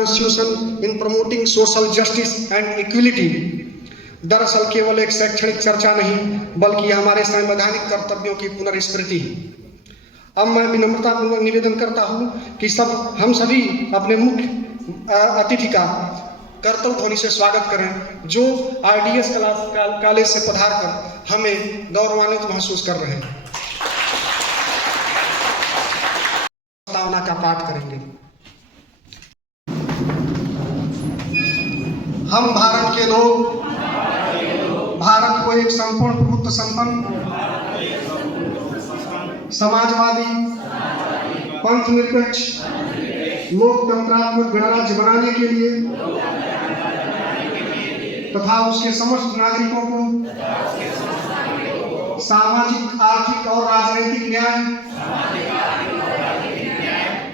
Constitution in promoting social justice and equality दरअसल केवल एक शैक्षणिक चर्चा नहीं बल्कि हमारे संवैधानिक कर्तव्यों की पुनर्स्मृति है। अब मैं विनम्रतापूर्वक निवेदन करता हूं कि हम सभी अपने मुख्य अतिथि का करतल ध्वनि से स्वागत करें, जो आरडीएस कॉलेज से पधार कर हमें गौरवान्वित महसूस कर रहे हैं। प्रस्तावना का पाठ करेंगे। हम भारत के लोग भारत को एक संपूर्ण प्रभुत्व संपन्न, समाजवादी, पंथ निरपेक्ष, लोकतंत्रात्मक गणराज्य बनाने के लिए तथा उसके समस्त नागरिकों को सामाजिक, आर्थिक और राजनीतिक न्याय,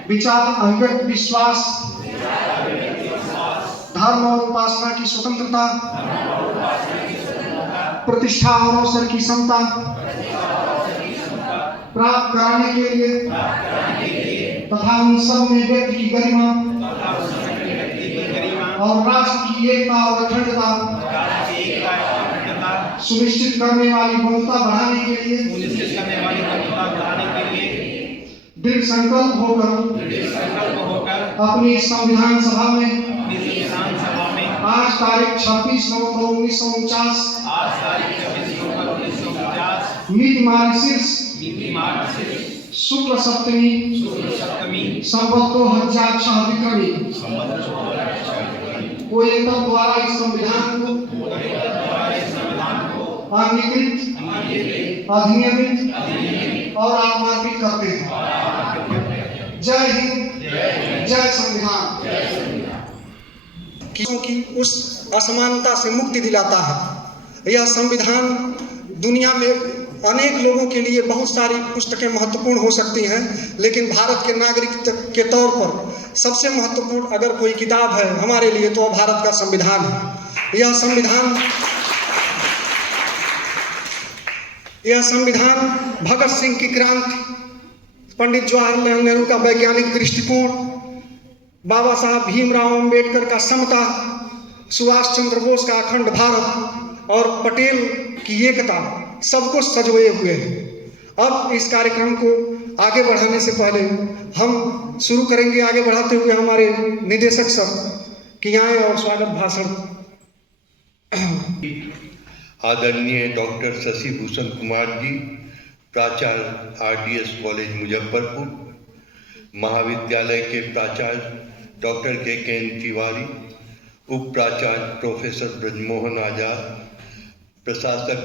विचार, अभिव्यक्ति, विश्वास, धर्म और उपासना की स्वतंत्रता, प्रतिष्ठा और अवसर की समता प्राप्त कराने के लिए तथा उन सब में व्यक्ति की गरिमा और राष्ट्र की एकता और अखंडता सुनिश्चित करने वाली बहुमतता बढ़ाने के लिए दृढ़ संकल्प होकर अपनी संविधान सभा में आज तारीख 26 नवंबर 1949 मिति मार्गशीर्ष शुक्ल सप्तमी संवत 2006 विक्रमी को एक द्वारा इस संविधान को अंगीकृत, अधिनियमित और आत्मार्पित करते हैं। जय हिंद, जय संविधान। की उस असमानता से मुक्ति दिलाता है। यह संविधान दुनिया में अनेक लोगों के लिए बहुत सारी पुस्तकें महत्वपूर्ण हो सकती हैं, लेकिन भारत के नागरिक के तौर पर सबसे महत्वपूर्ण अगर कोई किताब है हमारे लिए तो भारत का संविधान है। यह संविधान भगत सिंह की क्रांति, पंडित जवाहरलाल नेहरू का वैज्ञानिक दृष्टिकोण, बाबा साहब भीमराव अंबेडकर का समता, सुभाष चंद्र बोस का अखंड भारत और पटेल की एकता सब कुछ सजोए हुए हैं। अब इस कार्यक्रम को आगे बढ़ाने से पहले हम शुरू करेंगे, आगे बढ़ाते हुए हमारे निदेशक सर की आए और स्वागत भाषण। आदरणीय डॉक्टर शशि भूषण कुमार जी, प्राचार्य आरडीएस कॉलेज मुजफ्फरपुर, महाविद्यालय के प्राचार्य डॉक्टर के तिवारी, उप प्राचार्य प्रोफेसर ब्रजमोहन आजाद, प्रशासक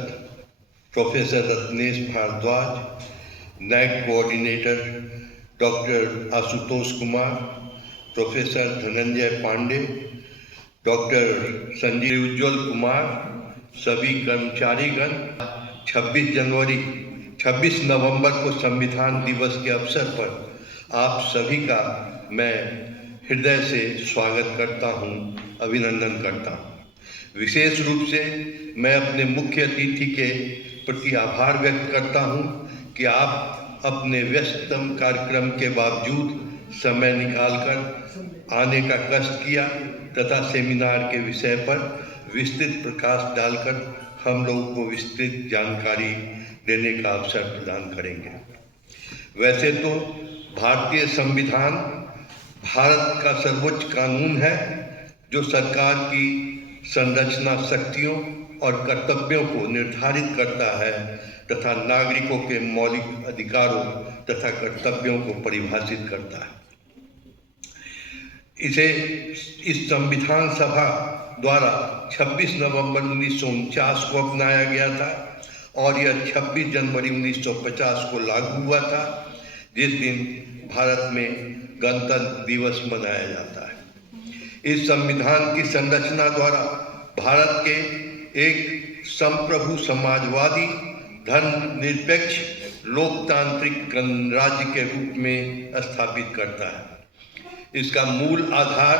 professor Ratnesh Bhardwaj, NAAC coordinator doctor Ashutosh Kumar, professor Dhananjay Pandey, doctor Sanjeev Ujjwal Kumar, सभी कर्मचारीगण, 26 नवंबर को संविधान दिवस के अवसर पर आप सभी का मैं हृदय से स्वागत करता हूं, अभिनंदन करता हूं। विशेष रूप से मैं अपने मुख्य अतिथि के प्रति आभार व्यक्त करता हूं कि आप अपने व्यस्ततम कार्यक्रम के बावजूद समय निकालकर आने का कष्ट किया तथा सेमिनार के विषय पर विस्तृत प्रकाश डालकर हम लोगों को विस्तृत जानकारी देने का अवसर प्रदान करेंगे। वैसे तो भारतीय संविधान भारत का सर्वोच्च कानून है, जो सरकार की संरचना, शक्तियों और कर्तव्यों को निर्धारित करता है तथा नागरिकों के मौलिक अधिकारों तथा कर्तव्यों को परिभाषित करता है। इस संविधान सभा द्वारा 26 नवंबर 1949 को अपनाया गया था और यह 26 जनवरी 1950 को लागू हुआ था, जिस दिन भारत में गणतंत्र दिवस मनाया जाता है। इस संविधान की संरचना द्वारा भारत के एक संप्रभु, समाजवादी, धर्मनिरपेक्ष, लोकतांत्रिक गणराज्य के रूप में स्थापित करता है। इसका मूल आधार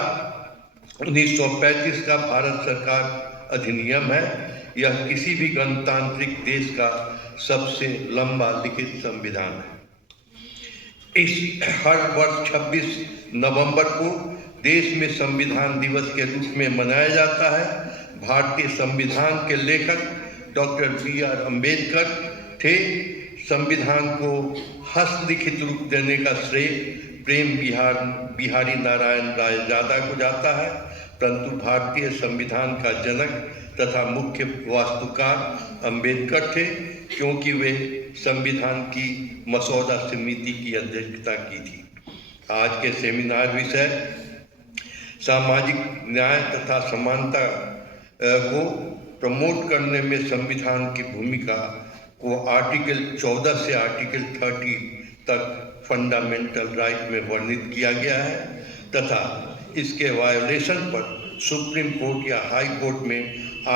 1935 का भारत सरकार अधिनियम है। यह किसी भी गणतांत्रिक देश का सबसे लंबा लिखित संविधान है। इस हर वर्ष 26 नवंबर को देश में संविधान दिवस के रूप में मनाया जाता है। भारतीय संविधान के लेखक डॉक्टर B.R. अम्बेडकर थे। संविधान को हस्तलिखित रूप देने का श्रेय बिहारी नारायण रायजादा को जाता है, परंतु भारतीय संविधान का जनक तथा मुख्य वास्तुकार अम्बेडकर थे, क्योंकि वे संविधान की मसौदा समिति की अध्यक्षता की थी। आज के सेमिनार विषय सामाजिक न्याय तथा समानता को प्रमोट करने में संविधान की भूमिका को आर्टिकल 14 से आर्टिकल 30 तक फंडामेंटल राइट में वर्णित किया गया है तथा इसके वायोलेशन पर सुप्रीम कोर्ट या हाई कोर्ट में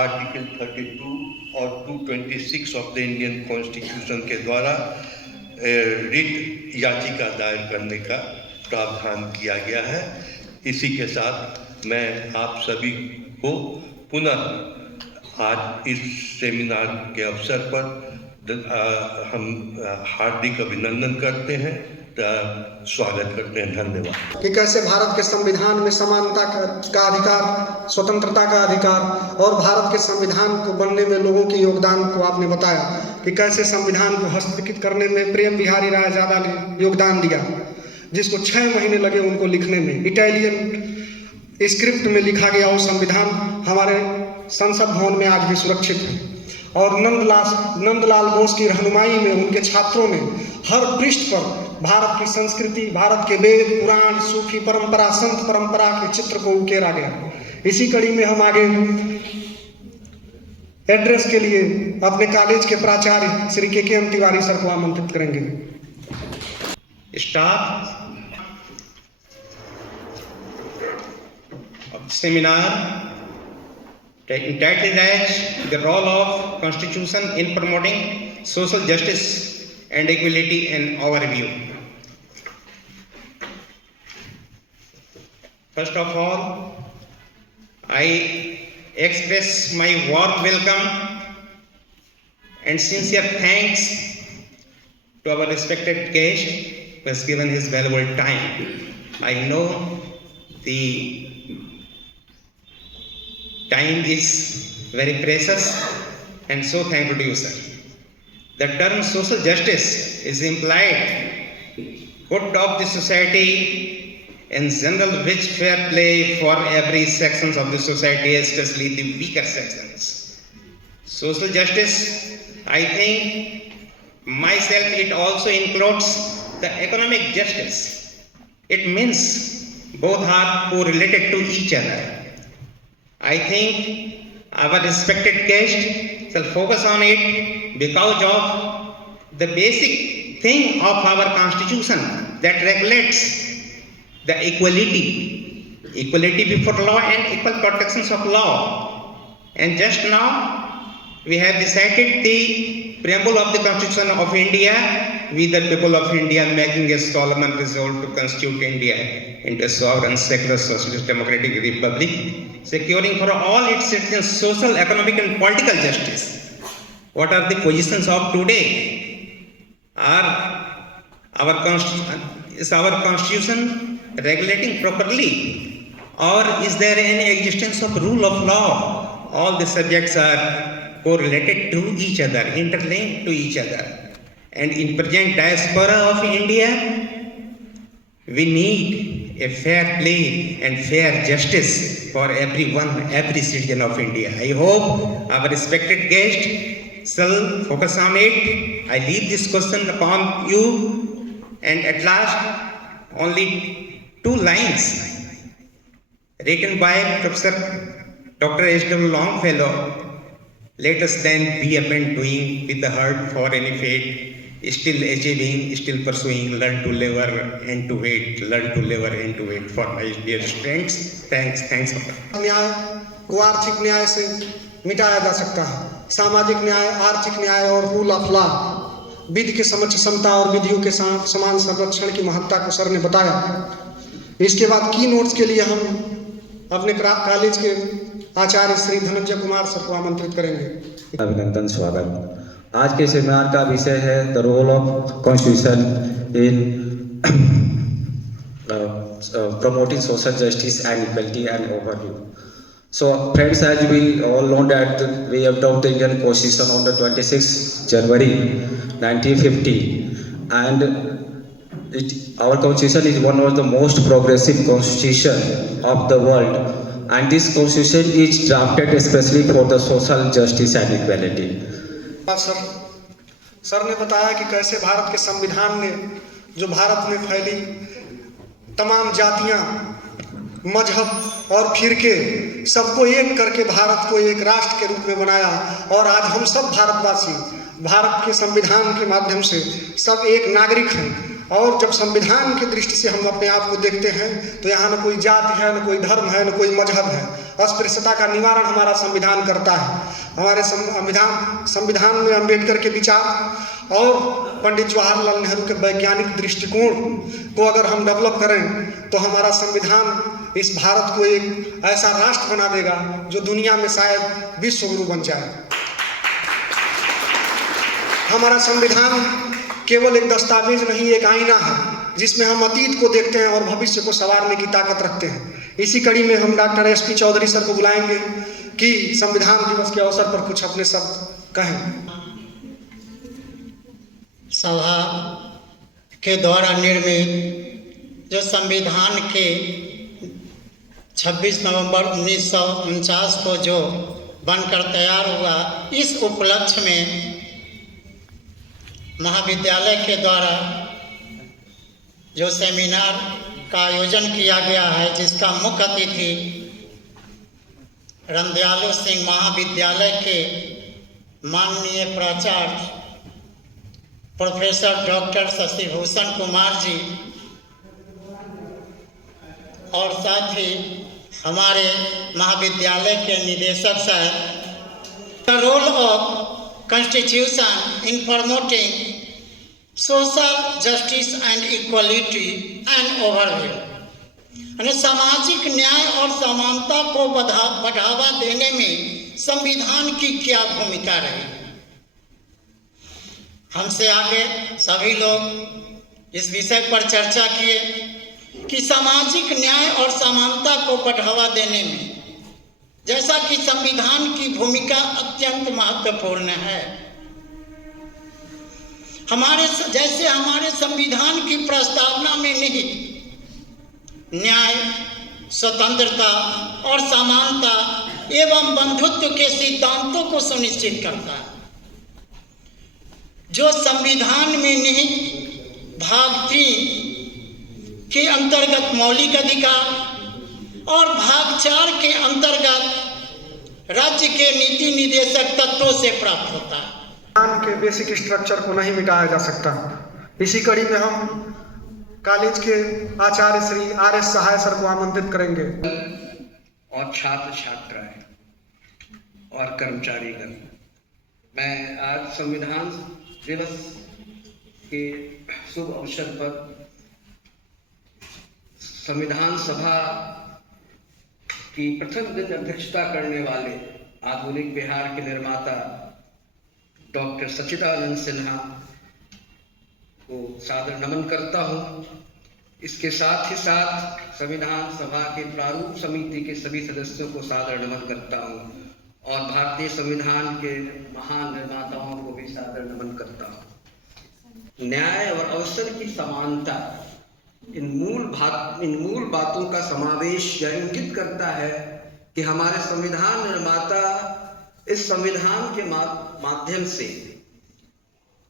आर्टिकल 32 और 226 ऑफ द इंडियन कॉन्स्टिट्यूशन के द्वारा रिट याचिका दायर करने का प्रावधान किया गया है। इसी के साथ मैं आप सभी को पुनः आज इस सेमिनार के अवसर पर हम हार्दिक अभिनंदन करते हैं, स्वागत करते हैं। धन्यवाद। कि कैसे भारत के संविधान में समानता का अधिकार, स्वतंत्रता का अधिकार और भारत के संविधान को बनने में लोगों के योगदान को आपने बताया कि कैसे संविधान को हस्तलिखित करने में प्रेम बिहारी रायजादा ने योगदान दिया, जिसको 6 महीने लगे उनको लिखने में। इटालियन स्क्रिप्ट में लिखा गया वो संविधान हमारे संसद भवन में आज भी सुरक्षित है। और नंदलाल बोस की रहनुमाई में उनके छात्रों ने हर पृष्ठ पर भारत की संस्कृति, भारत के वेद, पुराण, सूफी परंपरा, संत परंपरा के चित्र को उकेरा गया। इसी कड़ी में हम आगे एड्रेस के लिए अपने कॉलेज के प्राचार्य श्री KKM तिवारी सर को आमंत्रित करेंगे। Staff of seminar entitled as the role of Constitution in promoting social justice and equality in overview. First of all, I express my warm welcome and sincere thanks to our respected guest who has given his valuable time. I know the time is very precious, and so thankful to you, sir. The term social justice is implied good of the society in general, which fair play for every sections of the society, especially the weaker sections. Social justice, I think myself, it also includes the economic justice. It means both are correlated to each other. I think our respected guest shall focus on it because of the basic thing of our constitution that regulates the equality before law and equal protections of law. And just now we have decided the preamble of the Constitution of India, we the people of India making a solemn resolve to constitute India into a sovereign, secular, socialist, democratic republic, securing for all its citizens social, economic and political justice. What are the positions of today? Is our constitution regulating properly, or is there any existence of rule of law? All the subjects are correlated to each other, interlinked to each other. And in present diaspora of India, we need a fair play and fair justice for everyone, every citizen of India. I hope our respected guest shall focus on it. I leave this question upon you, and at last, only 2 lines written by Professor Dr. H.W. Longfellow. Let us then be upon doing with the heart for any fate, still achieving, still pursuing, learn to labor and to wait, learn to labor and to wait. For my dear friends, thanks. न्याय को आर्थिक न्याय से मिटाया जा सकता है। सामाजिक न्याय, आर्थिक न्याय और रूल ऑफ लॉ, विधि के समक्ष समता और विधियों के समान संरक्षण की महत्ता को सर ने बताया। इसके बाद की नोट्स के लिए हम अपने कॉलेज के आचार्य श्री धनंजय कुमार सर को आमंत्रित करेंगे। अभिनंदन, स्वागत। आज के सेमिनार का विषय है the role of constitution in promoting social justice and equality and overview. So, friends, as we all know that we adopted the Indian Constitution on the 26th January 1950, and our Constitution is one of the most progressive Constitution of the world, and this Constitution is drafted especially for the social justice and equality. Sir ने बताया कि कैसे भारत के संविधान ने जो भारत में फैली तमाम जातियां, मजहब और फिरके सबको एक करके भारत को एक राष्ट्र के रूप में बनाया, और आज हम सब भारतवासी भारत के संविधान के माध्यम से सब एक नागरिक हैं। और जब संविधान की दृष्टि से हम अपने आप को देखते हैं तो यहाँ न कोई जाति है, न कोई धर्म है, न कोई मजहब है। अस्पृश्यता का निवारण हमारा संविधान करता है। हमारे संविधान में अम्बेडकर के विचार और पंडित जवाहरलाल नेहरू के वैज्ञानिक दृष्टिकोण को अगर हम डेवलप करें तो हमारा संविधान इस भारत को एक ऐसा राष्ट्र बना देगा जो दुनिया में शायद विश्व गुरु बन जाए। हमारा संविधान केवल एक दस्तावेज नहीं, एक आईना है जिसमें हम अतीत को देखते हैं और भविष्य को संवारने की ताकत रखते हैं। इसी कड़ी में हम doctor S P Chaudhary sir को बुलाएंगे कि संविधान दिवस के अवसर पर कुछ अपने शब्द कहें। सभा के द्वारा निर्मित जो संविधान के 26 नवंबर 1949 को जो बनकर तैयार हुआ, इस उपलक्ष्य में महाविद्यालय के द्वारा जो सेमिनार का आयोजन किया गया है, जिसका मुख्य अतिथि रामदयालु सिंह महाविद्यालय के माननीय प्राचार्य प्रोफेसर डॉक्टर शशिभूषण कुमार जी, और साथ ही हमारे महाविद्यालय के निदेशक साहब, the role of Constitution in promoting social justice and equality and overview, यानी सामाजिक न्याय और समानता को बढ़ावा देने में संविधान की क्या भूमिका रही। हमसे आगे सभी लोग इस विषय पर चर्चा किए कि सामाजिक न्याय और समानता को बढ़ावा देने में जैसा कि संविधान की भूमिका अत्यंत महत्वपूर्ण है। हमारे संविधान की प्रस्तावना में निहित न्याय, स्वतंत्रता और समानता एवं बंधुत्व के सिद्धांतों को सुनिश्चित करता है। जो संविधान में निहित भाग 3 के अंतर्गत मौलिक अधिकार और भाग 4 के अंतर्गत राज्य के नीति निर्देशक तत्वों से प्राप्त होता है। संविधान के बेसिक स्ट्रक्चर को नहीं मिटाया जा सकता। इसी कड़ी में हम कॉलेज के आचार्य श्री आर.एस. सहाय सर को आमंत्रित करेंगे। और छात्र छात्राएं और कर्मचारीगण, मैं आज संविधान दिवस के शुभ अवसर पर संविधान सभा की प्रथम दिन अध्यक्षता करने वाले आधुनिक बिहार के निर्माता डॉक्टर सच्चिदानंद सिन्हा को सादर नमन करता हूँ। इसके साथ ही साथ संविधान सभा के प्रारूप समिति के सभी सदस्यों को सादर नमन करता हूँ और भारतीय संविधान के महान निर्माताओं को भी सादर नमन करता हूँ। न्याय और अवसर की समानता इन मूल बातों का समावेश यह इंगित करता है कि हमारे संविधान निर्माता इस संविधान के माध्यम से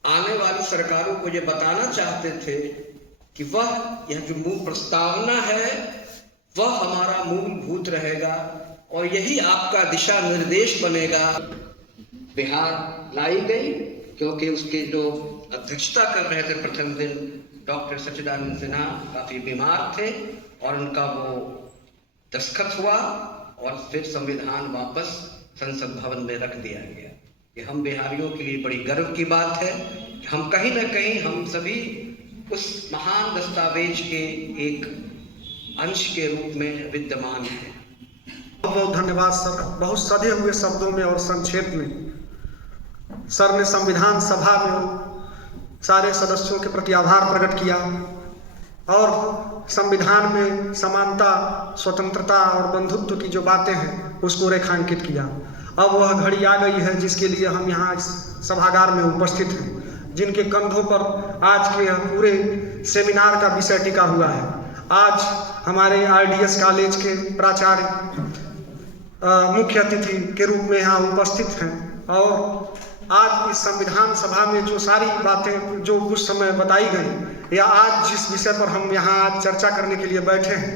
आने वाली सरकारों को ये बताना चाहते थे कि यह जो मूल प्रस्तावना है वह हमारा मूलभूत रहेगा और यही आपका दिशा निर्देश बनेगा। बिहार लाई गई क्योंकि उसके जो अध्यक्षता कर रहे थे प्रथम दिन डॉक्टर सच्चिदानंद सिन्हा काफ़ी बीमार थे और उनका वो दस्तखत हुआ और फिर संविधान वापस संसद भवन में रख दिया गया। ये हम बिहारियों के लिए बड़ी गर्व की बात है कि हम कहीं ना कहीं हम सभी उस महान दस्तावेज के एक अंश के रूप में विद्यमान हैं। बहुत बहुत धन्यवाद सर। बहुत सधे हुए शब्दों में और संक्षेप में सर ने संविधान सभा में सारे सदस्यों के प्रति आभार प्रकट किया और संविधान में समानता, स्वतंत्रता और बंधुत्व की जो बातें हैं उसको रेखांकित किया। अब वह घड़ी आ गई है जिसके लिए हम यहाँ इस सभागार में उपस्थित हैं, जिनके कंधों पर आज के पूरे सेमिनार का विषय टिका हुआ है। आज हमारे RDS कॉलेज के प्राचार्य मुख्य अतिथि के रूप में यहाँ उपस्थित हैं और आज इस संविधान सभा में जो सारी बातें जो कुछ समय बताई गई या आज जिस विषय पर हम यहाँ आज चर्चा करने के लिए बैठे हैं,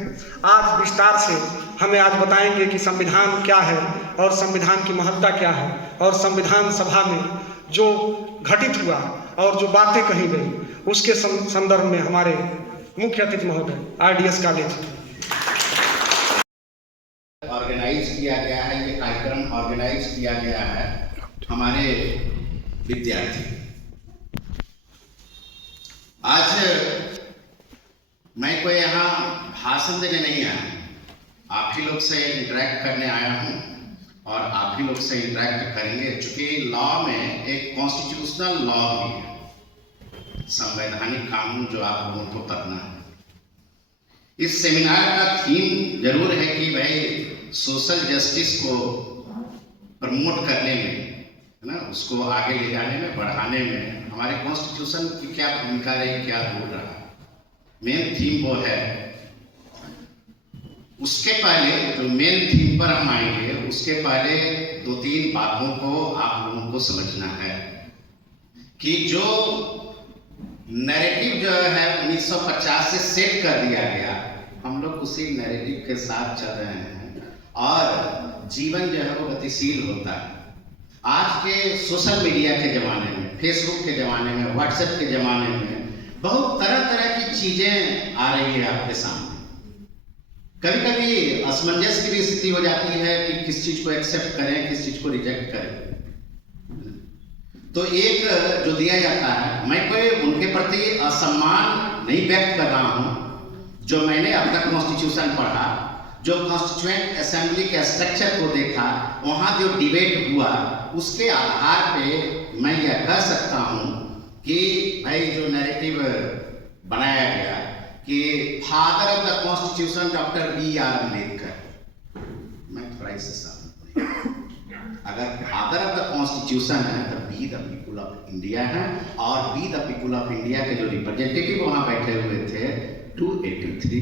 आज विस्तार से हमें आज बताएंगे कि संविधान क्या है और संविधान की महत्ता क्या है और संविधान सभा में जो घटित हुआ और जो बातें कही गई उसके संदर्भ में हमारे मुख्य अतिथि महोदय RDS कॉलेज ऑर्गेनाइज किया गया है। ये कार्यक्रम ऑर्गेनाइज किया गया है हमारे विद्यार्थी। आज मैं कोई यहाँ भाषण देने नहीं आया, आप ही लोग से इंटरेक्ट करने आया हूँ और आप ही लोग से इंटरेक्ट करेंगे। चूंकि लॉ में एक कॉन्स्टिट्यूशनल लॉ भी है, संवैधानिक कानून जो आप लोगों को पढ़ना है। इस सेमिनार का थीम जरूर है कि भाई सोशल जस्टिस को प्रमोट करने में, है ना, उसको आगे ले जाने में, बढ़ाने में हमारे कॉन्स्टिट्यूशन की क्या भूमिका रही, क्या रोल रहा। मेन थीम वो है। उसके पहले जो मेन थीम पर हम आएंगे उसके पहले 2-3 बातों को आप लोगों को समझना है कि जो नैरेटिव जो है 1950 से सेट कर दिया गया, हम लोग उसी नैरेटिव के साथ चल रहे हैं और जीवन जो है वो गतिशील होता है। आज के सोशल मीडिया के ज़माने में, फेसबुक के ज़माने में, व्हाट्सएप के ज़माने में बहुत तरह तरह की चीज़ें आ रही है आपके सामने। कभी कभी असमंजस की भी स्थिति हो जाती है कि किस चीज़ को एक्सेप्ट करें, किस चीज़ को रिजेक्ट करें। तो एक जो दिया जाता है, मैं कोई उनके प्रति असम्मान नहीं व्यक्त कर रहा हूँ जो मैंने अब तक कॉन्स्टिट्यूशन पढ़ा, जो कॉन्स्टिट्यूएंट असेंबली के स्ट्रक्चर को देखा, वहाँ जो डिबेट हुआ, उसके आधार पे मैं यह कह सकता हूँ कि भाई जो नैरेटिव बनाया गया कि father of the constitution doctor B.R. Ambedkar, मैं थोड़ा इससे सहमत नहीं। अगर फादर ऑफ द कॉन्स्टिट्यूशन है तो be the people of India है, और be the people of India के जो रिप्रेजेंटेटिव वहाँ बैठे हुए थे 283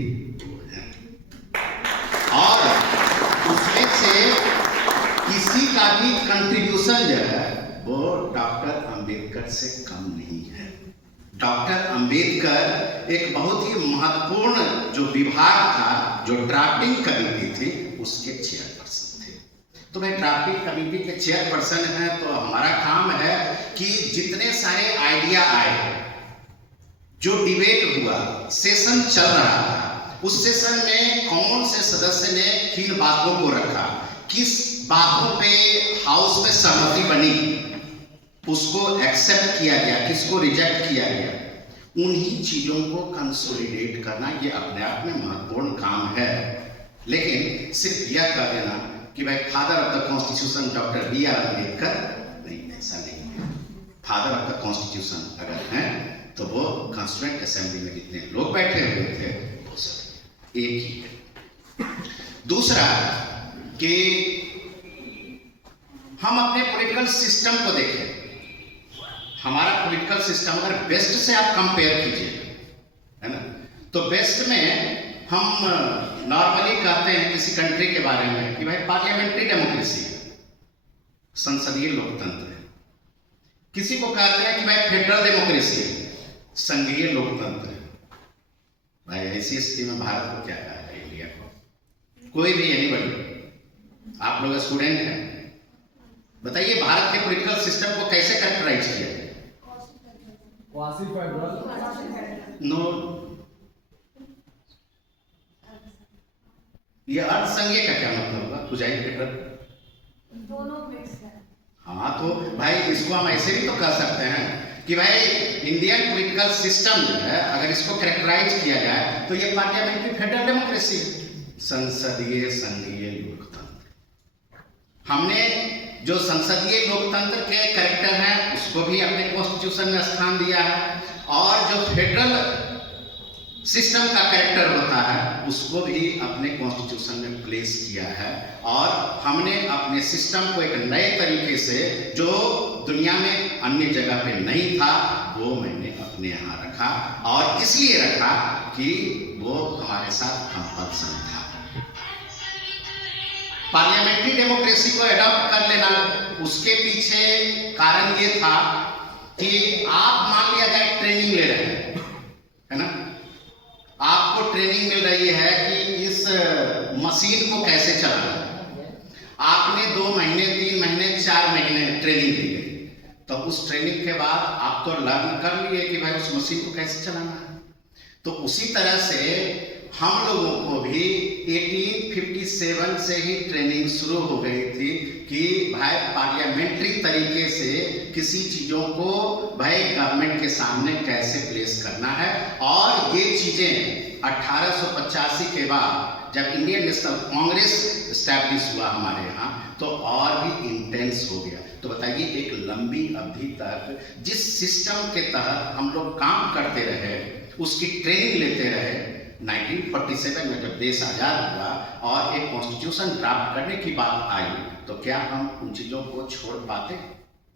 हैं, और उसमें से किसी का भी कंट्रीब्यूशन जो है वो डॉक्टर अंबेडकर से कम नहीं है। डॉक्टर अंबेडकर एक बहुत ही महत्वपूर्ण जो विभाग था, जो ड्राफ्टिंग कमेटी थी, उसके चेयरपर्सन थे। तो भाई ड्राफ्टिंग कमेटी के चेयरपर्सन हैं तो हमारा काम है कि जितने सारे आइडिया आए, जो डिबेट हुआ, सेशन चल रहा था, उस सेशन में कौन से सदस्य ने किन बातों को रखा, किस बातों पे हाउस में सहमति बनी, उसको एक्सेप्ट किया गया, किसको रिजेक्ट किया गया, उन्हीं चीजों को कंसोलिडेट करना ये अपने आप में महत्वपूर्ण काम है। लेकिन सिर्फ यह कह देना कि भाई father of the constitution doctor B.R. Ambedkar, नहीं, ऐसा नहीं है। फादर ऑफ द कॉन्स्टिट्यूशन अगर हैं तो वो कॉन्स्टिट्यूएंट असेंबली में जितने लोग बैठे हुए थे वो सब एक ही है। दूसरा कि हम अपने पॉलिटिकल सिस्टम को देखें। हमारा पॉलिटिकल सिस्टम अगर बेस्ट से आप कंपेयर कीजिए, है ना, तो बेस्ट में हम नॉर्मली कहते हैं किसी कंट्री के बारे में कि भाई पार्लियामेंट्री डेमोक्रेसी है, संसदीय लोकतंत्र है। किसी को कहते हैं कि भाई फेडरल डेमोक्रेसी है, संघीय लोकतंत्र है। भाई ऐसी स्थिति में भारत को क्या कहा है, इंडिया को? कोई भी एनीबडी, आप लोग स्टूडेंट हैं, बताइए भारत के पॉलिटिकल सिस्टम को कैसे कैरेक्टराइज किया जाए? नो, ये अर्ध संघीय का क्या मतलब होगा? खुजाई फेडरल, दोनों मिक्स है। हाँ, तो भाई इसको हम ऐसे भी तो कह सकते हैं कि भाई इंडियन पॉलिटिकल सिस्टम जो है अगर इसको कैरेक्टराइज किया जाए तो ये पार्लियामेंट्री फेडरल डेमोक्रेसी, संसदीय संघीय लोकतंत्र। हमने जो संसदीय लोकतंत्र के कैरेक्टर हैं उसको भी अपने कॉन्स्टिट्यूशन में स्थान दिया है, और जो फेडरल सिस्टम का कैरेक्टर होता है उसको भी अपने कॉन्स्टिट्यूशन में प्लेस किया है, और हमने अपने सिस्टम को एक नए तरीके से जो दुनिया में अन्य जगह पे नहीं था वो मैंने अपने यहाँ रखा, और इसलिए रखा कि वो हमारे साथ कंपल्सन था। पार्लियामेंट्री डेमोक्रेसी को एडॉप्ट कर लेना, उसके पीछे कारण ये था कि आप मान लिया जाए ट्रेनिंग ले रहे हैं, है ना, आपको ट्रेनिंग मिल रही है कि इस मशीन को कैसे चलाना है। आपने 2 महीने 3 महीने 4 महीने ट्रेनिंग दी गई, तो उस ट्रेनिंग के बाद आप तो लर्न कर लिए कि भाई उस मशीन को कैसे चलाना है। तो उसी तरह से हम लोगों को भी 1857 से ही ट्रेनिंग शुरू हो गई थी कि भाई पार्लियामेंट्री तरीके से किसी चीज़ों को भाई गवर्नमेंट के सामने कैसे प्लेस करना है। और ये चीज़ें 1885 के बाद जब इंडियन नेशनल कांग्रेस स्टैब्लिश हुआ हमारे यहाँ, तो और भी इंटेंस हो गया। तो बताइए, एक लंबी अवधि तक जिस सिस्टम के तहत हम लोग काम करते रहे, उसकी ट्रेनिंग लेते रहे, 1947 में जब देश आज़ाद हुआ और एक कॉन्स्टिट्यूशन ड्राफ्ट करने की बात आई, तो क्या हम उन चीज़ों को छोड़ पाते?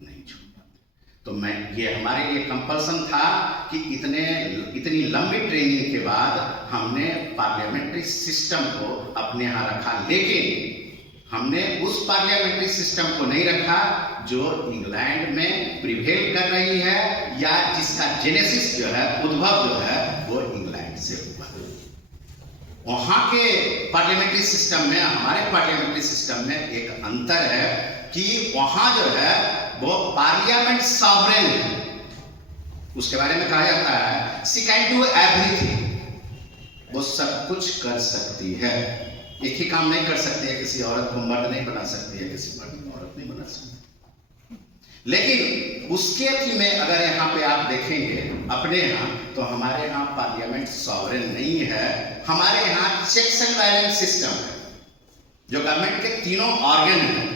नहीं छोड़ पाते। तो ये हमारे लिए कंपल्सन था कि इतनी लंबी ट्रेनिंग के बाद हमने पार्लियामेंट्री सिस्टम को अपने यहाँ रखा, लेकिन हमने उस पार्लियामेंट्री सिस्टम को नहीं रखा जो इंग्लैंड में प्रिवेल कर रही है, या जिसका जेनेसिस जो है, उद्भव जो है, वो इंग्लैंड से हुआ। वहाँ के पार्लियामेंट्री सिस्टम में, हमारे पार्लियामेंट्री सिस्टम में एक अंतर है कि वहाँ जो है वो पार्लियामेंट सॉवरेन है। उसके बारे में कहा जाता है शी कैन डू एवरीथिंग, वो सब कुछ कर सकती है। एक ही काम नहीं कर सकती है, किसी औरत को मर्द नहीं बना सकती है, किसी मर्द को औरत नहीं बना सकती। लेकिन उसके अति में अगर यहाँ पे आप देखेंगे अपने यहाँ, तो हमारे यहाँ पार्लियामेंट सॉवरेन नहीं है। हमारे यहाँ चेक्स एंड बैलेंस सिस्टम है, जो गवर्नमेंट के तीनों ऑर्गन हैं,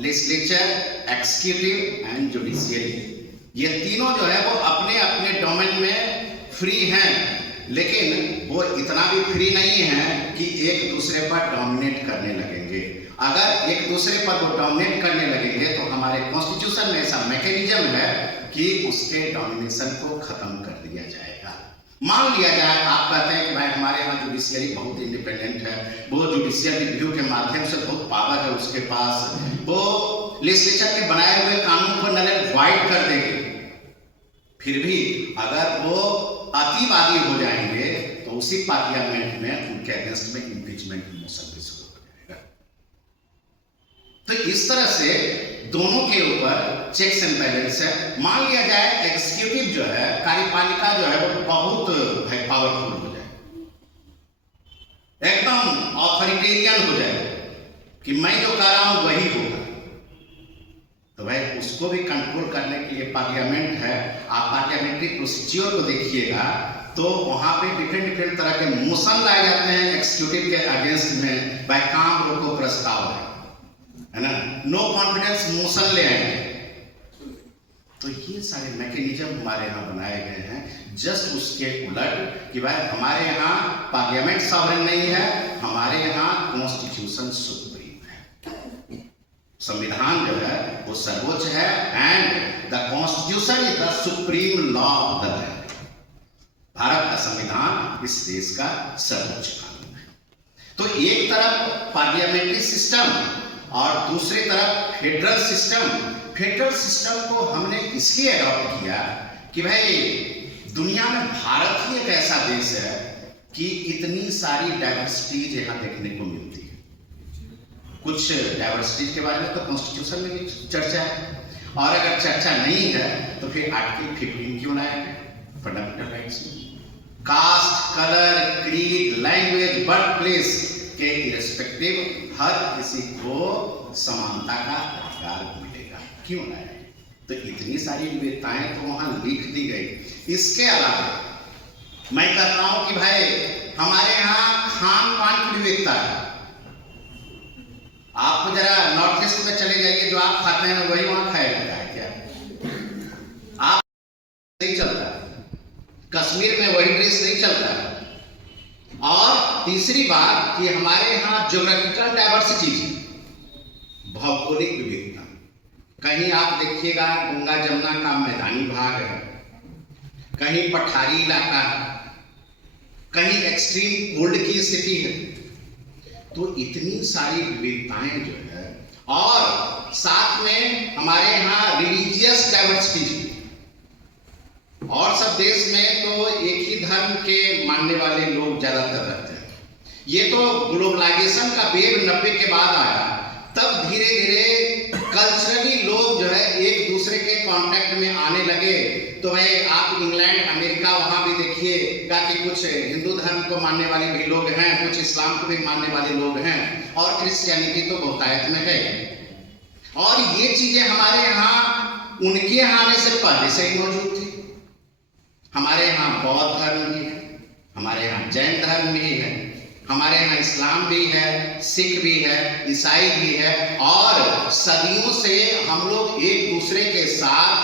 लेजिस्लेचर, एग्जीक्यूटिव एंड जुडिशियरी। ये तीनों जो है वो अपने अपने डोमेन में फ्री हैं, लेकिन वो इतना भी फ्री नहीं है कि एक दूसरे पर डोमिनेट करने लगेंगे। अगर एक दूसरे पर वो डोमिनेट करने लगेंगे तो हमारे कॉन्स्टिट्यूशन में ऐसा मैकेनिज्म है कि उसके डोमिनेशन को खत्म कर दिया जाएगा। मान लिया जाए, आप कहते हैं कि भाई हमारे यहाँ जुडिशियरी बहुत इंडिपेंडेंट है, वो जुडिशियल रिव्यू के माध्यम से बहुत पावर है उसके पास, वो लेजिस्लेचर के बनाए हुए कानून को नल एंड वॉइड कर देंगे। फिर भी अगर वो अतिवादी हो जाएंगे तो उसी पार्लियामेंट में उनके अगेंस्ट में इम्पीचमेंट मोशन भी शुरू हो जाएगा। तो इस तरह से दोनों के ऊपर चेक्स एंड बैलेंस है। मान लिया जाए एग्जीक्यूटिव जो है, कार्यपालिका जो है, वो बहुत पावरफुल हो जाए, एकदम ऑथोरिटेरियन हो जाए कि मैं जो कर रहा हूं वही होगा, तो भाई उसको भी कंट्रोल करने के लिए पार्लियामेंट है। आप पार्लियामेंट्री प्रोसीजर को देखिएगा तो वहां पे डिफरेंट तरह के मोशन लाए जाते हैं एग्जीक्यूटिव के अगेंस्ट में, भाई काम रोको प्रस्ताव है ना, नो कॉन्फिडेंस मोशन ले आएंगे। तो ये सारे मैकेनिज्म हमारे यहाँ बनाए गए हैं। जस्ट उसके उलट कि भाई हमारे यहाँ पार्लियामेंट सॉवरेन नहीं है, हमारे यहाँ कॉन्स्टिट्यूशन सुप्रीम है। संविधान जो है वो सर्वोच्च है, and the constitution is the supreme law of the land. Bharat का संविधान इस देश का सर्वोच्च कानून है। तो एक तरफ पार्लियामेंट्री सिस्टम और दूसरी तरफ फेडरल सिस्टम। फेडरल सिस्टम को हमने इसलिए अडॉप्ट किया कि भाई दुनिया में भारत ही एक ऐसा देश है कि इतनी सारी डाइवर्सिटीज यहाँ देखने को मिलती है। कुछ डाइवर्सिटीज के बारे में तो कॉन्स्टिट्यूशन में भी चर्चा है, और अगर चर्चा नहीं है तो फिर आर्टिकल 15 क्यों लाया गया फंडामेंटल राइट्स में? Caste, colour, creed, language, birth place के इरेस्पेक्टिव हर किसी को समानता का अधिकार मिलेगा। क्यों लाया? तो इतनी सारी विविधताएं तो वहां लिख दी गई। इसके अलावा मैं कहता हूं कि भाई हमारे यहाँ खान पान की विविधता है। आप जरा नॉर्थ ईस्ट में चले जाइए, जो आप खाते हैं वही वहां खाया जाता है क्या? आप नहीं चलता, कश्मीर में वही ड्रेस नहीं चलता है, तीसरी बात कि हमारे यहाँ ज्योग्राफिकल डाइवर्सिटीज, भौगोलिक विविधता, कहीं आप देखिएगा गंगा जमुना का मैदानी भाग है, कहीं पठारी इलाका है, कहीं एक्सट्रीम कोल्ड की स्थिति है। तो इतनी सारी विविधताएं जो है, और साथ में हमारे यहाँ रिलीजियस डाइवर्सिटी, और सब देश में तो एक ही धर्म के मानने वाले लोग ज्यादातर रहते हैं। ये तो ग्लोबलाइजेशन का वेव 90 के बाद आया, तब धीरे धीरे कल्चरली लोग जो है एक दूसरे के कांटेक्ट में आने लगे। तो भाई आप इंग्लैंड, अमेरिका, वहां भी देखिएगा कि कुछ हिंदू धर्म को मानने वाले भी लोग हैं, कुछ इस्लाम को भी मानने वाले लोग हैं, और क्रिश्चियनिटी तो बहुतायत में है। और ये चीजें हमारे यहाँ उनके यहाँ आने से पहले से ही मौजूद थी। हमारे यहाँ बौद्ध धर्म भी है, हमारे यहाँ जैन धर्म भी है, हमारे यहाँ इस्लाम भी है, सिख भी है, ईसाई भी है, और सदियों से हम लोग एक दूसरे के साथ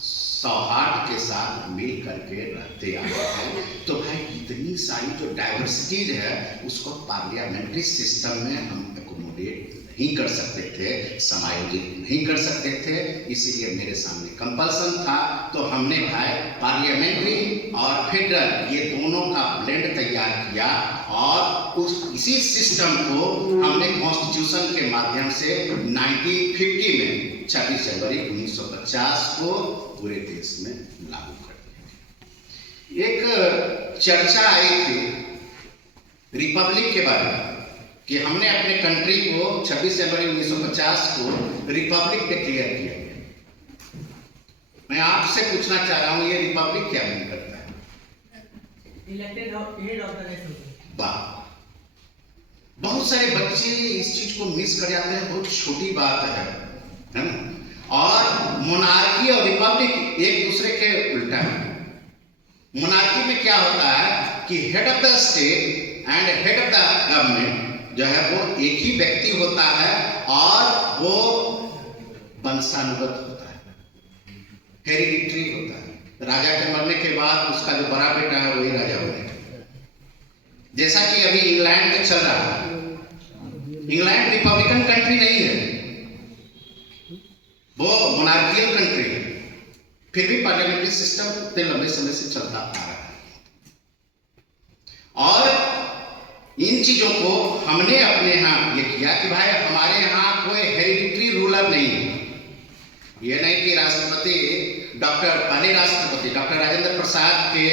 सौहार्द के साथ मिल करके रहते आ रहे हैं। तो भाई इतनी सारी जो डाइवर्सिटीज है उसको पार्लियामेंट्री सिस्टम में हम एकोमोडेट नहीं कर सकते थे, समायोजित नहीं कर सकते थे, इसीलिए मेरे सामने कंपल्सन था। तो हमने भाई पार्लियामेंट्री और फेडरल ये दोनों का ब्लेंड तैयार किया, और इसी सिस्टम को हमने कॉन्स्टिट्यूशन के माध्यम से 1950 में 26 जनवरी 1950 को पूरे देश में लागू कर दिया। एक चर्चा आई थी रिपब्लिक के बारे में कि हमने अपने कंट्री को 26 जनवरी 1950 को रिपब्लिक डिक्लेयर किया। मैं आपसे पूछना चाह रहा हूं, ये रिपब्लिक क्या मीन करता है? Elected head of the nation. वाह, बहुत सारे बच्चे इस चीज को मिस कर जाते हैं, बहुत छोटी बात है ना। और मोनार्की और रिपब्लिक एक दूसरे के उल्टा है। मोनार्की में क्या होता है कि head of the state and head of the government जो है वो एक ही व्यक्ति होता है, और वो वंशानुगत होता है, हेरिडिटरी होता है। राजा के मरने के बाद उसका जो बड़ा बेटा है वही राजा बनेगा। जैसा कि अभी इंग्लैंड में चल रहा है। इंग्लैंड रिपब्लिकन कंट्री नहीं है, वो मोनार्कियल कंट्री है, फिर भी पार्लियामेंट्री सिस्टम इतने लंबे समय से चलता आ रहा है। और इन चीजों को हमने अपने यहाँ ये किया कि भाई हमारे यहाँ कोई हेरिडिटरी रूलर नहीं है। ये नहीं कि राष्ट्रपति पहले राष्ट्रपति डॉक्टर राजेंद्र प्रसाद के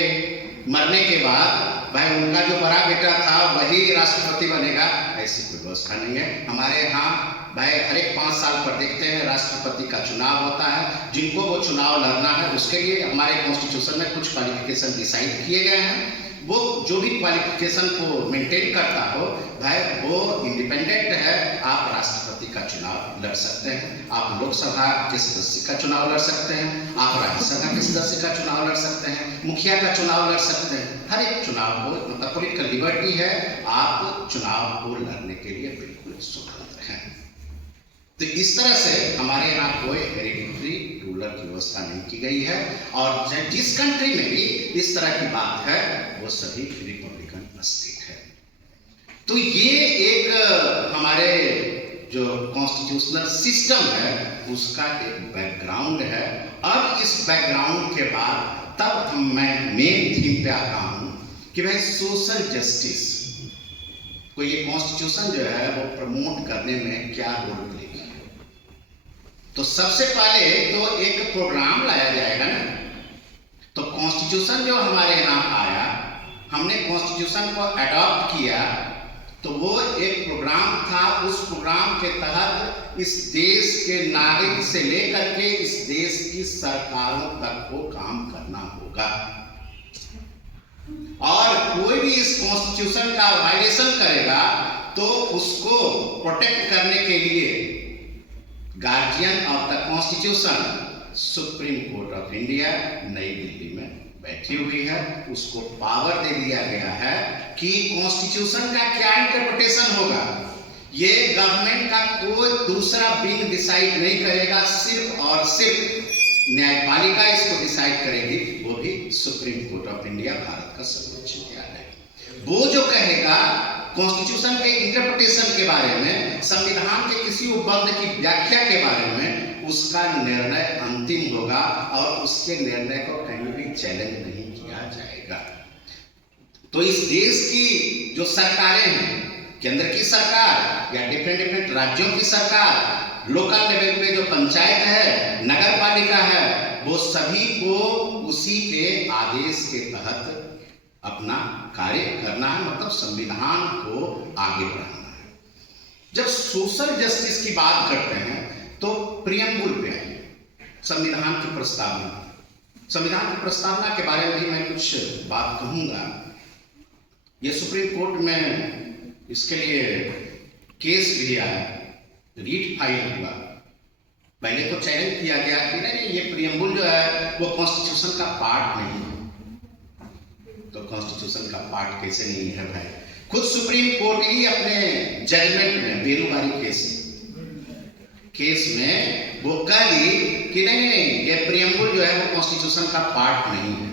मरने के बाद भाई उनका जो बड़ा बेटा था वही राष्ट्रपति बनेगा, ऐसी कोई व्यवस्था नहीं है। हमारे यहाँ भाई हर एक 5 साल पर देखते हैं राष्ट्रपति का चुनाव होता है। जिनको वो चुनाव लड़ना है उसके लिए हमारे कॉन्स्टिट्यूशन में कुछ क्वालिफिकेशन डिसाइड किए गए हैं। वो जो भी क्वालिफिकेशन को मेंटेन करता हो भाई वो इंडिपेंडेंट है। आप राष्ट्रपति का चुनाव लड़ सकते हैं, आप लोकसभा के सदस्य का चुनाव लड़ सकते हैं, आप राज्यसभा के सदस्य का चुनाव लड़ सकते हैं, मुखिया का चुनाव लड़ सकते हैं। हर एक चुनाव को मतलब पॉलिटिकल लिबर्टी है, आप चुनाव को लड़ने के लिए बिल्कुल स्वतंत्र हैं। तो इस तरह से हमारे यहाँ कोई हेरिडिटरी रूलर की व्यवस्था नहीं की गई है। और जिस कंट्री में भी इस तरह की बात है वो सभी रिपब्लिकन स्टेट है। तो ये एक हमारे जो कॉन्स्टिट्यूशनल सिस्टम है उसका एक बैकग्राउंड है। अब इस बैकग्राउंड के बाद तब मैं मेन थीम पे आता हूँ कि भाई सोशल जस्टिस को ये कॉन्स्टिट्यूशन जो है वो प्रमोट करने में क्या रोल प्ले किया। तो सबसे पहले तो एक प्रोग्राम लाया जाएगा ना। तो कॉन्स्टिट्यूशन जो हमारे यहाँ आया, हमने कॉन्स्टिट्यूशन को अडॉप्ट किया, तो वो एक प्रोग्राम था। उस प्रोग्राम के तहत इस देश के नागरिक से लेकर के इस देश की सरकारों तक को काम करना होगा, और कोई भी इस कॉन्स्टिट्यूशन का वायलेशन करेगा तो उसको प्रोटेक्ट करने के लिए guardian of the constitution supreme court of India नई दिल्ली में बैठी हुई है। उसको पावर दे दिया गया है कि कॉन्स्टिट्यूशन का क्या इंटरप्रिटेशन होगा ये गवर्नमेंट का कोई दूसरा विंग डिसाइड नहीं करेगा, सिर्फ और सिर्फ न्यायपालिका इसको डिसाइड करेगी, वो भी supreme court of India, Bharat का सर्वोच्च न्यायालय। वो जो कहेगा कॉन्स्टिट्यूशन के इंटरप्रिटेशन के बारे में, संविधान के किसी उपबंध की व्याख्या के बारे में, उसका निर्णय अंतिम होगा और उसके निर्णय को कहीं भी चैलेंज नहीं किया जाएगा। तो इस देश की जो सरकारें हैं, केंद्र की सरकार या डिफरेंट राज्यों की सरकार, लोकल लेवल पे जो पंचायत है, नगर पालिका है, वो सभी को उसी के आदेश के तहत अपना कार्य करना है, मतलब संविधान को आगे बढ़ाना है। जब सोशल जस्टिस की बात करते हैं तो प्रियम्बुल पे आइए, संविधान की प्रस्तावना। संविधान की प्रस्तावना के बारे में भी मैं कुछ बात कहूँगा। ये सुप्रीम कोर्ट में इसके लिए केस भी आया, रीट फाइल हुआ। पहले तो चैलेंज किया गया कि नहीं ये प्रियम्बुल जो है वो कॉन्स्टिट्यूशन का पार्ट नहीं है। तो कॉन्स्टिट्यूशन का पार्ट कैसे नहीं है भाई? खुद सुप्रीम कोर्ट ही अपने जजमेंट में, बेरुबारी केस में वो कह दी कि नहीं ये प्रियम्बुल जो है वो कॉन्स्टिट्यूशन का पार्ट नहीं है।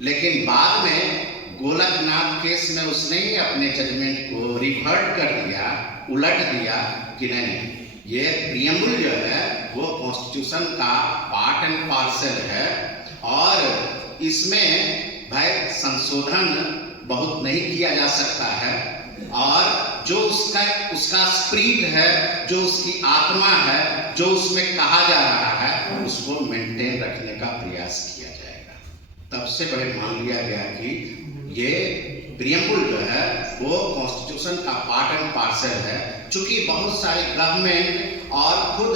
लेकिन बाद में गोलकनाथ केस में उसने ही अपने जजमेंट को रिवर्ट कर दिया, उलट दिया कि नहीं ये प्रियम्बुल जो है वो कॉन्स्टिट्यूशन का पार्ट एंड पार्सल है और इसमें भाई संशोधन बहुत नहीं किया जा सकता है और जो उसका स्पिरिट है, जो उसकी आत्मा है, जो उसमें कहा जा रहा है, उसको मेंटेन रखने का प्रयास किया जाएगा। तब से पहले मान लिया गया कि ये प्रियम्बुल जो है वो कॉन्स्टिट्यूशन का पार्ट एंड पार्सल है। चूंकि बहुत सारे गवर्नमेंट और खुद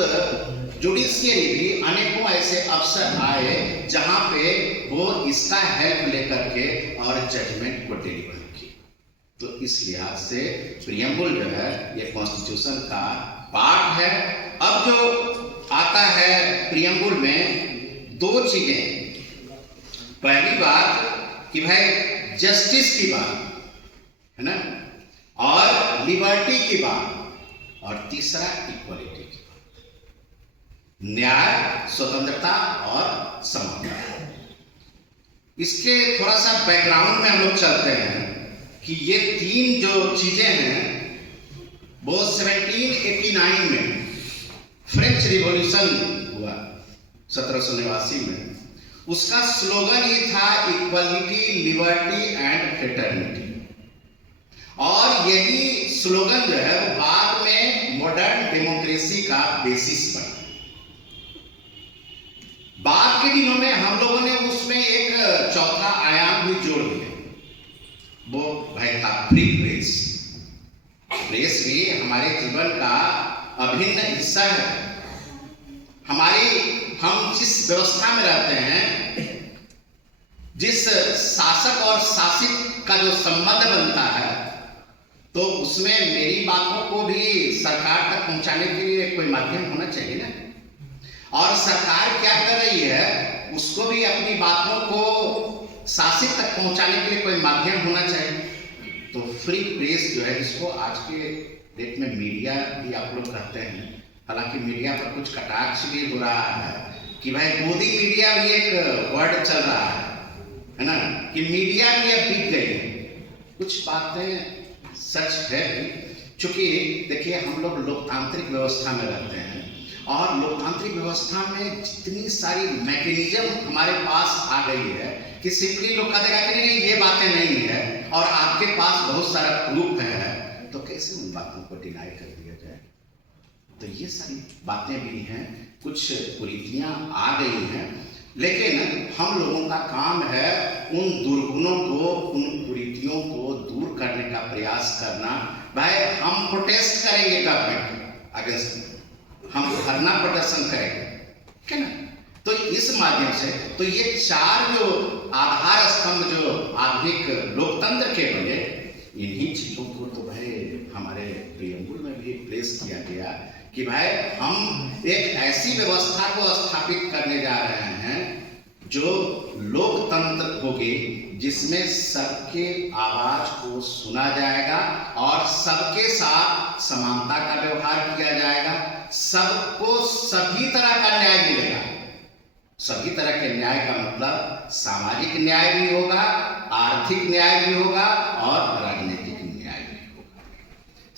जुडिशियरी भी अनेकों ऐसे अफसर आए जहां पे वो इसका हेल्प लेकर के और जजमेंट को डिलीवर किए। तो इस लिहाज से प्रियम्बुल जो है ये कॉन्स्टिट्यूशन का पार्ट है। अब जो आता है प्रियम्बुल में दो चीजें, पहली बात कि भाई जस्टिस की बात है ना, और लिबर्टी की बात, और तीसरा इक्वलिटी की बात, न्याय, स्वतंत्रता और समानता। इसके थोड़ा सा बैकग्राउंड में हम लोग चलते हैं कि ये तीन जो चीजें हैं वो 1789 में फ्रेंच रिवॉल्यूशन हुआ 1789 में। उसका स्लोगन ही था इक्वलिटी, लिबर्टी एंड फ्रेटर्निटी। और यही स्लोगन जो है वो बाद में मॉडर्न डेमोक्रेसी का बेसिस बना। बाद के दिनों में हम लोगों ने उसमें एक चौथा आयाम भी जोड़ दिया, वो भाई था फ्री प्रेस। प्रेस भी हमारे जीवन का अभिन्न हिस्सा है। हम जिस व्यवस्था में रहते हैं, जिस शासक और शासित का जो संबंध बनता है, तो उसमें मेरी बातों को भी सरकार तक पहुंचाने के लिए कोई माध्यम होना चाहिए ना। और सरकार क्या कर रही है उसको भी अपनी बातों को शासित तक पहुंचाने के लिए कोई माध्यम होना चाहिए। तो फ्री प्रेस जो है, जिसको आज के डेट में मीडिया भी आप लोग कहते हैं, हालांकि मीडिया पर कुछ कटाक्ष भी हो रहा है कि भाई गोदी मीडिया भी एक वर्ड चल रहा है ना, कि मीडिया भी अब बिक गई है। कुछ बातें सच है, चूंकि देखिए हम लोग लोकतांत्रिक व्यवस्था में रहते हैं और लोकतांत्रिक व्यवस्था में जितनी सारी मैकेनिज्म हमारे पास आ गई है कि सिंपली लोग कह देगा कि नहीं ये बातें नहीं है और आपके पास बहुत सारा प्रूफ है, तो कैसे उन बातों को डिनाई कर दिया जाए। तो ये सारी बातें भी हैं, कुछ कुरीतियां आ गई हैं, लेकिन हम लोगों का काम है उन दुर्गुणों को, उन कुरीतियों को दूर करने का प्रयास करना। भाई हम प्रोटेस्ट करेंगे गवर्नमेंट अगेंस्ट, हम धरना प्रदर्शन करेंगे, ठीक है ना। तो इस माध्यम से तो ये चार जो आधार स्तंभ जो आधुनिक लोकतंत्र के बने, इन्हीं चीजों को तो भाई हमारे प्रियम्बुल में भी प्लेस किया गया कि भाई हम एक ऐसी व्यवस्था को स्थापित करने जा रहे हैं जो लोकतंत्र होगी, जिसमें सबके आवाज को सुना जाएगा और सबके साथ समानता का व्यवहार किया जाएगा, सबको सभी तरह का न्याय मिलेगा। सभी तरह के न्याय का मतलब सामाजिक न्याय भी होगा, आर्थिक न्याय भी होगा और राजनीतिक न्याय भी होगा।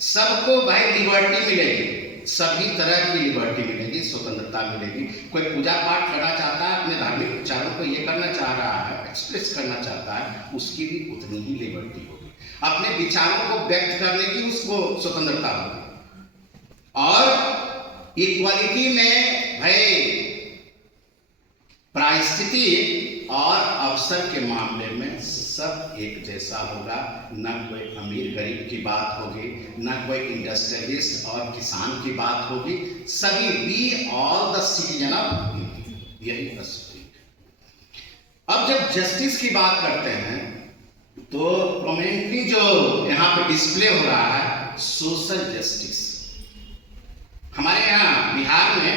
सबको भाई लिबर्टी मिलेगी, सभी तरह की लिबर्टी मिलेगी, स्वतंत्रता मिलेगी। कोई पूजा पाठ करना चाहता है, अपने धार्मिक विचारों को ये करना चाह रहा है, एक्सप्रेस करना चाहता है, उसकी भी उतनी ही लिबर्टी होगी। अपने विचारों को व्यक्त करने की उसको स्वतंत्रता होगी। और इक्वालिटी में भाई परिस्थिति और अवसर के मामले में सब एक जैसा होगा। न कोई अमीर गरीब की बात होगी, न कोई इंडस्ट्रियलिस्ट और किसान की बात होगी, सभी we all the citizen of India, यही स्पिरिट। अब जब जस्टिस की बात करते हैं तो प्रोमिनेंटली जो यहाँ पे डिस्प्ले हो रहा है सोशल जस्टिस। हमारे यहाँ बिहार में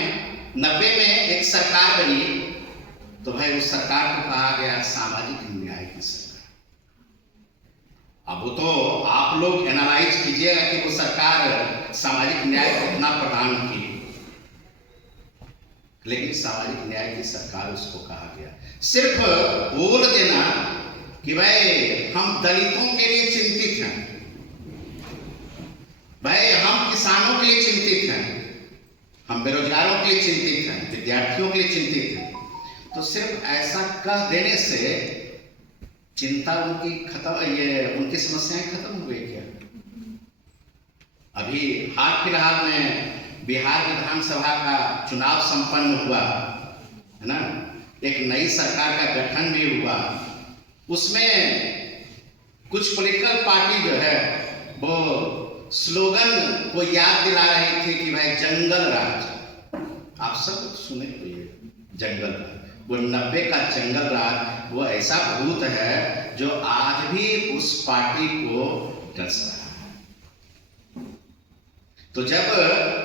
90 में एक सरकार बनी, तो भाई उस सरकार को कहा गया सामाजिक न्याय की सरकार। अब वो तो आप लोग एनालाइज कीजिएगा कि वो सरकार सामाजिक न्याय को कितना प्रदान की, लेकिन सामाजिक न्याय की सरकार उसको कहा गया। सिर्फ बोल देना कि भाई हम दलितों के लिए चिंतित हैं, भाई हम किसानों के लिए चिंतित हैं, हम बेरोजगारों के लिए चिंतित हैं, विद्यार्थियों के लिए चिंतित हैं, तो सिर्फ ऐसा कह देने से चिंता उनकी खत्म, ये उनकी समस्याएं खत्म हो गई क्या? अभी हाल फिलहाल में बिहार विधानसभा का चुनाव संपन्न हुआ है ना, एक नई सरकार का गठन भी हुआ। उसमें कुछ पॉलिटिकल पार्टी जो है वो स्लोगन को याद दिला रही थी कि भाई जंगल राज। आप सब सुने तो ये जंगल राज, वो 90 का जंगल राज, वो ऐसा भूत है जो आज भी उस पार्टी को डस रहा है। तो जब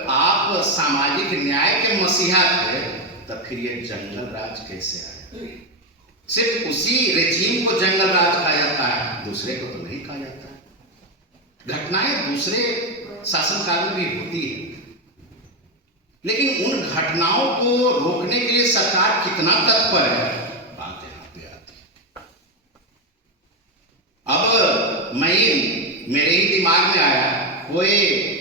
आप सामाजिक न्याय के मसीहा थे तब फिर ये जंगल राज कैसे आया? सिर्फ उसी रेजिम को जंगल राज कहा जाता है, दूसरे को तो नहीं कहा जाता है। घटनाएं दूसरे शासनकाल में भी होती है, लेकिन उन घटनाओं को रोकने के लिए सरकार कितना तत्पर है, बात यहाँ पे आती है। अब मेरे ही दिमाग में आया, कोई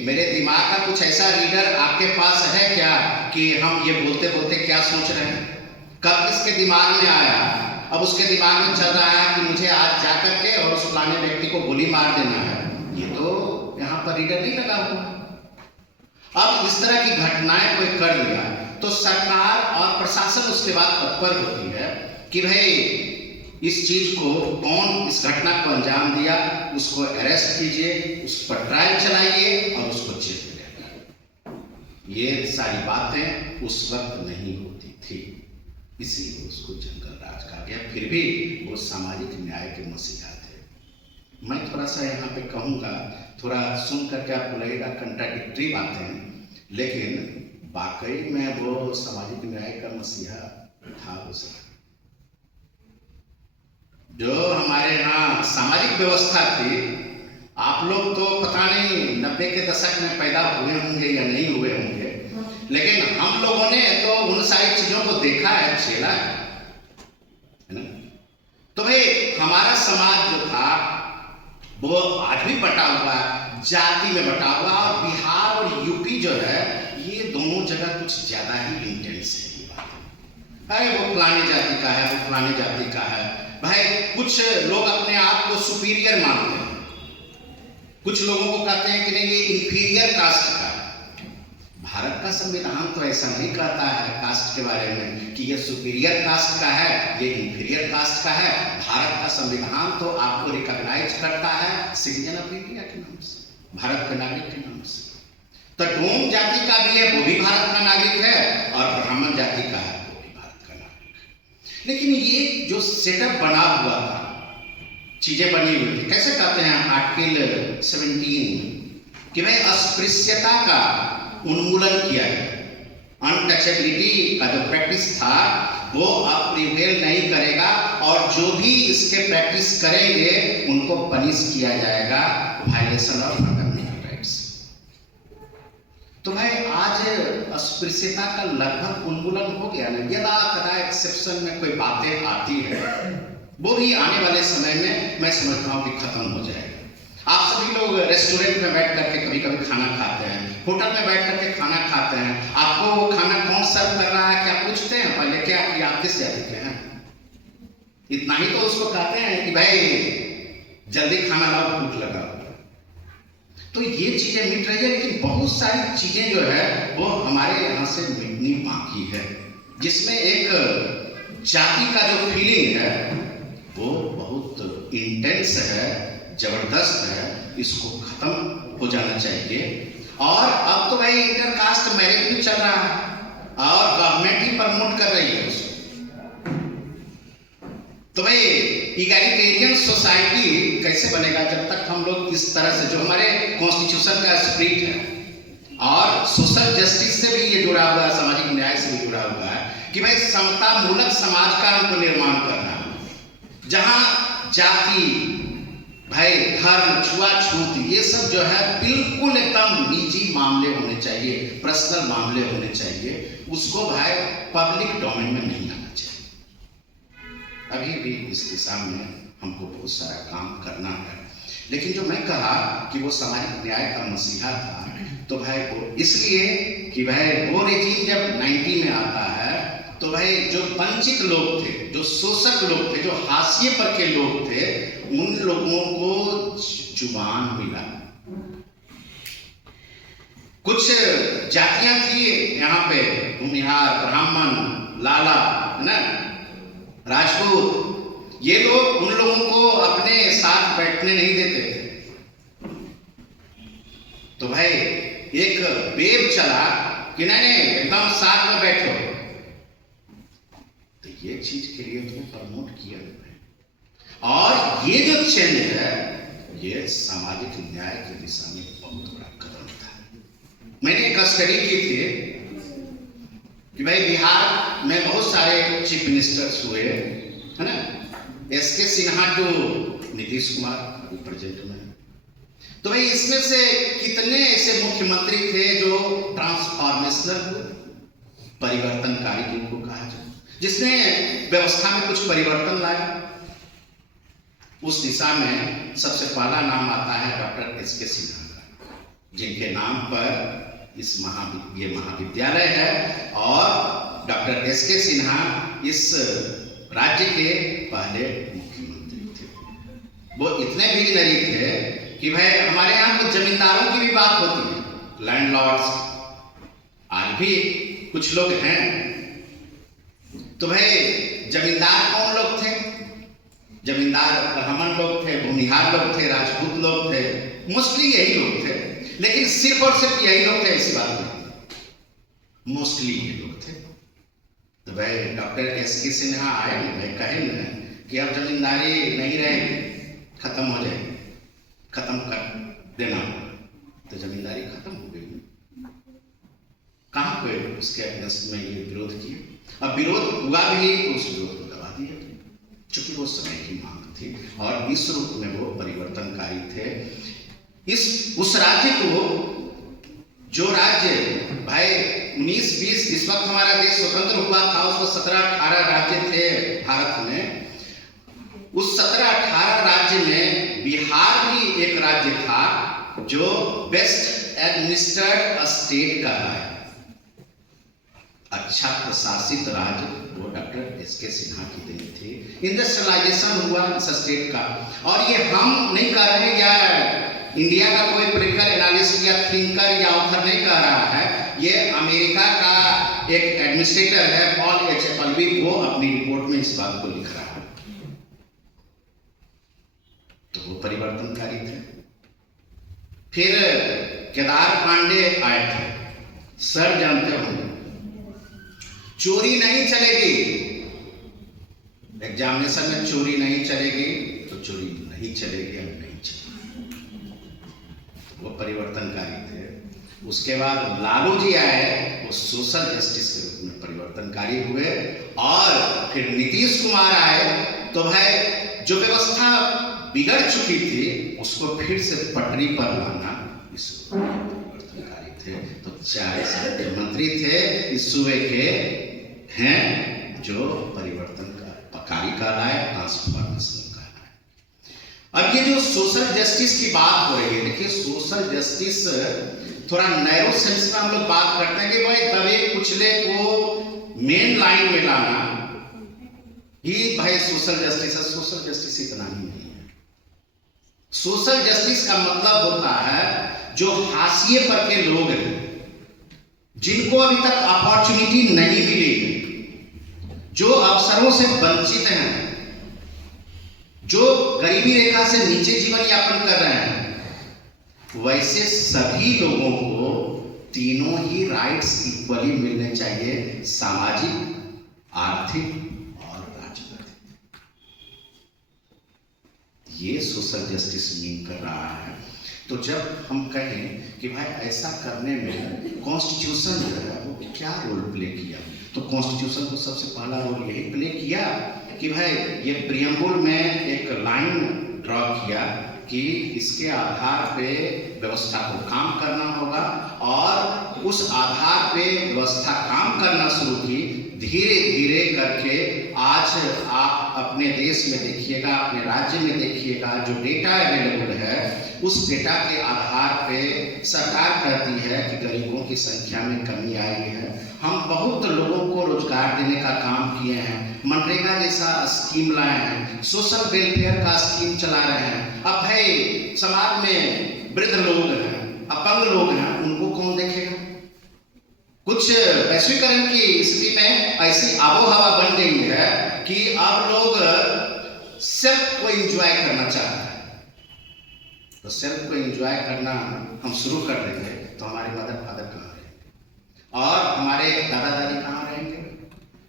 मेरे दिमाग का कुछ ऐसा रीडर आपके पास है क्या कि हम ये बोलते बोलते क्या सोच रहे हैं? कब किसके दिमाग में आया? अब उसके दिमाग में चल रहा है कि मुझे आज जा करके और उस फलाने व्यक्ति को गोली मार देना है। ये तो यहाँ पर रीडर नहीं लगा हुआ। अब इस तरह की घटनाएं कोई कर लिया तो सरकार और प्रशासन उसके बाद तत्पर होती है कि भाई इस चीज को कौन इस घटना को अंजाम दिया, उसको अरेस्ट कीजिए, उस पर ट्रायल चलाइए और उसको जेल में डालिए। ये सारी बातें उस वक्त नहीं होती थी, इसीलिए उसको जंगल राज कहा गया। फिर भी वो सामाजिक न्याय के मसीहा थे। मैं थोड़ा सा यहाँ पे कहूँगा, थोड़ा सुन करके आपको लगेगा कंट्राडिक्टरी बातें, लेकिन वाकई में वो सामाजिक न्याय का मसीहा था। उसे जो हमारे यहाँ सामाजिक व्यवस्था थी, आप लोग तो पता नहीं 90 के दशक में पैदा हुए होंगे या नहीं हुए होंगे, लेकिन हम लोगों ने तो उन सारी चीजों को देखा है, झेला है ना। तो भाई हमारा समाज जो था वो आज भी बटा हुआ है, जाति में बटा हुआ, और बिहार और यूपी जो है ये दोनों जगह कुछ ज्यादा ही इंटेंस है। ये बात है, वो फलाने जाति का है, वो फलाने जाति का है। भाई कुछ लोग अपने आप को सुपीरियर मानते हैं, कुछ लोगों को कहते हैं कि नहीं ये इंफीरियर कास्ट का है। भारत का संविधान तो ऐसा नहीं कहता है कास्ट के बारे में कि ये सुपीरियर कास्ट का है, ये इंफीरियर कास्ट का है। भारत का संविधान तो आपको रिकॉग्नाइज करता है सिटीजन ऑफ इंडिया के नाम से, भारत के नागरिक के नाम से। तो डोम जाति का भी है, वो भी भारत का नागरिक है, और ब्राह्मण जाति का है, वो भी भारत का नागरिक है। लेकिन ये जो सेटअप बना हुआ था, चीजें बनी हुई थी, कैसे कहते हैं आर्टिकल 17 कि भाई अस्पृश्यता का उन्मूलन किया गया। अनटचेबिलिटी का जो प्रैक्टिस था वो अब प्रिवेल नहीं करेगा, और जो भी इसके प्रैक्टिस करेंगे उनको पनिश किया जाएगा, वायलेशन ऑफ फंडामेंटल राइट्स। तो भाई आज अस्पृश्यता का लगभग उन्मूलन हो गया ना। यदा कदा एक्सेप्शन में कोई बातें आती है, वो भी आने वाले समय में मैं समझता हूँ कि खत्म हो जाएगा। आप सभी लोग रेस्टोरेंट में बैठ करके कभी कभी खाना खाते हैं, होटल में बैठ करके खाना खाते हैं, आपको वो खाना कौन सर्व कर रहा है क्या पूछते हैं पहले क्या कि आप किस जाति के हैं? इतना ही तो उसको कहते हैं कि भाई जल्दी खाना लाओ, भूख लगा। तो ये चीजें मिट रही है, लेकिन बहुत सारी चीजें जो है वो हमारे यहाँ से मिटनी बाकी है, जिसमें एक जाति का जो फीलिंग है वो बहुत इंटेंस है, जबरदस्त है, इसको खत्म हो जाना चाहिए। और अब तो भाई इंटरकास्ट मैरिज भी चल रहा है और गवर्नमेंट ही प्रमोट कर रही है उसको। तो भाई इगैलिटेरियन सोसाइटी कैसे बनेगा जब तक हम लोग इस तरह से, जो हमारे कॉन्स्टिट्यूशन का स्पिरिट है और सोशल जस्टिस से भी ये जुड़ा हुआ है, सामाजिक न्याय से भी जुड़ा हुआ है कि भाई समता मूलक समाज का हमको निर्माण करना है, जहां जाति, भाई धर्म, छुआछूत ये सब जो है बिल्कुल एकदम निजी मामले होने चाहिए, पर्सनल मामले होने चाहिए, उसको भाई पब्लिक डोमेन में नहीं आना चाहिए। अभी भी इस दिशा में हमको बहुत सारा काम करना है। लेकिन जो मैं कहा कि वो सामाजिक न्याय का मसीहा था, तो भाई वो इसलिए कि भाई वो रेजीम जब 90 में आता है तो भाई जो वंचित लोग थे, जो शोषक लोग थे, जो हाशिए पर के लोग थे, उन लोगों को जुबान मिला। कुछ जातियां थी यहाँ पे, भूमिहार, ब्राह्मण, लाला, है ना, राजपूत, ये लोग उन लोगों को अपने साथ बैठने नहीं देते थे। तो भाई एक वेव चला कि नहीं एकदम साथ में बैठो, तो ये चीज के लिए तो प्रमोट किया गया। और ये जो चेंज है ये सामाजिक न्याय की दिशा में बहुत बड़ा कदम था। मैंने एक स्टडी की थी कि भाई बिहार में बहुत सारे चीफ मिनिस्टर्स हुए, है ना, एसके सिन्हा टू नीतीश कुमार अभी प्रेजेंट में, तो भाई इसमें से कितने ऐसे मुख्यमंत्री थे जो ट्रांसफॉर्मेशनल, परिवर्तनकारी जिनको कहा जाए, जिसने व्यवस्था में कुछ परिवर्तन लाया। उस दिशा में सबसे पहला नाम आता है डॉक्टर एसके सिन्हा का, जिनके नाम पर ये महाविद्यालय है। और डॉक्टर एसके सिन्हा इस राज्य के पहले मुख्यमंत्री थे। वो इतने विजनरी थे कि भाई हमारे यहाँ कुछ जमींदारों की भी बात होती है, लैंडलॉर्ड्स, आज भी कुछ लोग हैं। तो भाई जमींदार कौन लोग थे? जमींदार ब्राह्मण लोग थे, भूमिहार लोग थे, राजपूत लोग थे, मोस्टली यही लोग थे। लेकिन सिर्फ और सिर्फ यही लोग थे ऐसी बात नहीं, मोस्टली ये लोग थे। तो भाई डॉक्टर एसके सिन्हा आए, भाई कहे ना कि अब जमींदारी नहीं रहेगी, खत्म हो जाएगी, खत्म कर देना। तो जमींदारी खत्म हो गई। कहाँ पे उसके अगेंस्ट में ये विरोध किया। अब विरोध हुआ भी तो उस विरोध को दबा दिया, चूंकि वो समय की मांग थी और इस रूप में वो परिवर्तनकारी थे। उस राज्य को, जो राज्य भाई 19-20 इस वक्त हमारा देश स्वतंत्र हुआ था, उसको 17-18 राज्य थे भारत में। उस 17-18 राज्य में बिहार भी एक राज्य था जो बेस्ट एडमिनिस्ट्रेटेड स्टेट का है, अच्छा प्रशासित राज्य, वो डॉक्टर एसके सिन्हा की देन थी। इंडस्ट्रियलाइजेशन हुआ इस स्टेट का। और ये हम नहीं कह रहे, या इंडिया का कोई पॉलिटिकल एनालिस्ट या थिंकर या ऑथर नहीं कह रहा है, ये अमेरिका का एक एडमिनिस्ट्रेटर है पॉल एच एपलबी, वो अपनी रिपोर्ट में इस बात को लिख रहा है। तो वो परिवर्तनकारी थे। फिर केदार पांडे आए थे, सर जानते होंगे, चोरी नहीं चलेगी, एग्जामिनेशन में चोरी नहीं चलेगी, तो चोरी नहीं चलेगी, अब नहीं चलेगी। वो परिवर्तनकारी थे। उसके बाद लालू जी आए, वो सोशल जस्टिस के रूप में परिवर्तनकारी हुए। और फिर नीतीश कुमार आए, तो भाई जो व्यवस्था बिगड़ चुकी थी उसको फिर से पटरी पर लाना, इस परिवर्तनकारी थे। तो 4 मुख्यमंत्री थे इस सूबे के हैं जो परिवर्तन का बदकारी कहलाए, ट्रांसफॉर्मेशन कहलाए। अब ये जो सोशल जस्टिस की बात हो रही है, देखिए सोशल जस्टिस थोड़ा नैरो सेंस में हम लोग बात करते हैं कि भाई दबे कुचले को मेन लाइन में लाना ही भाई सोशल जस्टिस है। सोशल जस्टिस इतना ही नहीं है। सोशल जस्टिस का मतलब होता है जो हाशिए पर के लोग हैं, जिनको अभी तक अपॉर्चुनिटी नहीं मिली, जो अवसरों से वंचित हैं, जो गरीबी रेखा से नीचे जीवन यापन कर रहे हैं, वैसे सभी लोगों को तीनों ही राइट्स इक्वली मिलने चाहिए, सामाजिक, आर्थिक और राजनीतिक। ये सोशल जस्टिस मीन कर रहा है। तो जब हम कहें कि भाई ऐसा करने में कॉन्स्टिट्यूशन जो है वो क्या रोल प्ले किया, तो कॉन्स्टिट्यूशन को सबसे पहला रोल यही प्ले किया कि भाई ये प्रियम्बुल में एक लाइन ड्रॉ किया कि इसके आधार पे व्यवस्था को काम करना होगा, और उस आधार पे व्यवस्था काम करना शुरू की। धीरे धीरे करके आज आप अपने देश में देखिएगा, अपने राज्य में देखिएगा, जो डेटा अवेलेबल है उस डेटा के आधार पे सरकार कहती है कि गरीबों की संख्या में कमी आई है। हम बहुत लोगों को रोजगार देने का काम किए हैं, मनरेगा जैसा स्कीम लाए हैं, सोशल वेलफेयर का स्कीम चला रहे हैं। अब भाई समाज में वृद्ध लोग हैं, अपंग लोग हैं, उनको कौन देखेगा? कुछ वैश्वीकरण की स्थिति में ऐसी आबोहवा बन गई है कि अब लोग सेल्फ को एंजॉय करना चाहते हैं। तो सेल्फ को एंजॉय करना हम शुरू कर देंगे तो हमारे मदर फादर कहाँ रहेंगे और हमारे दादा दादी कहाँ रहेंगे,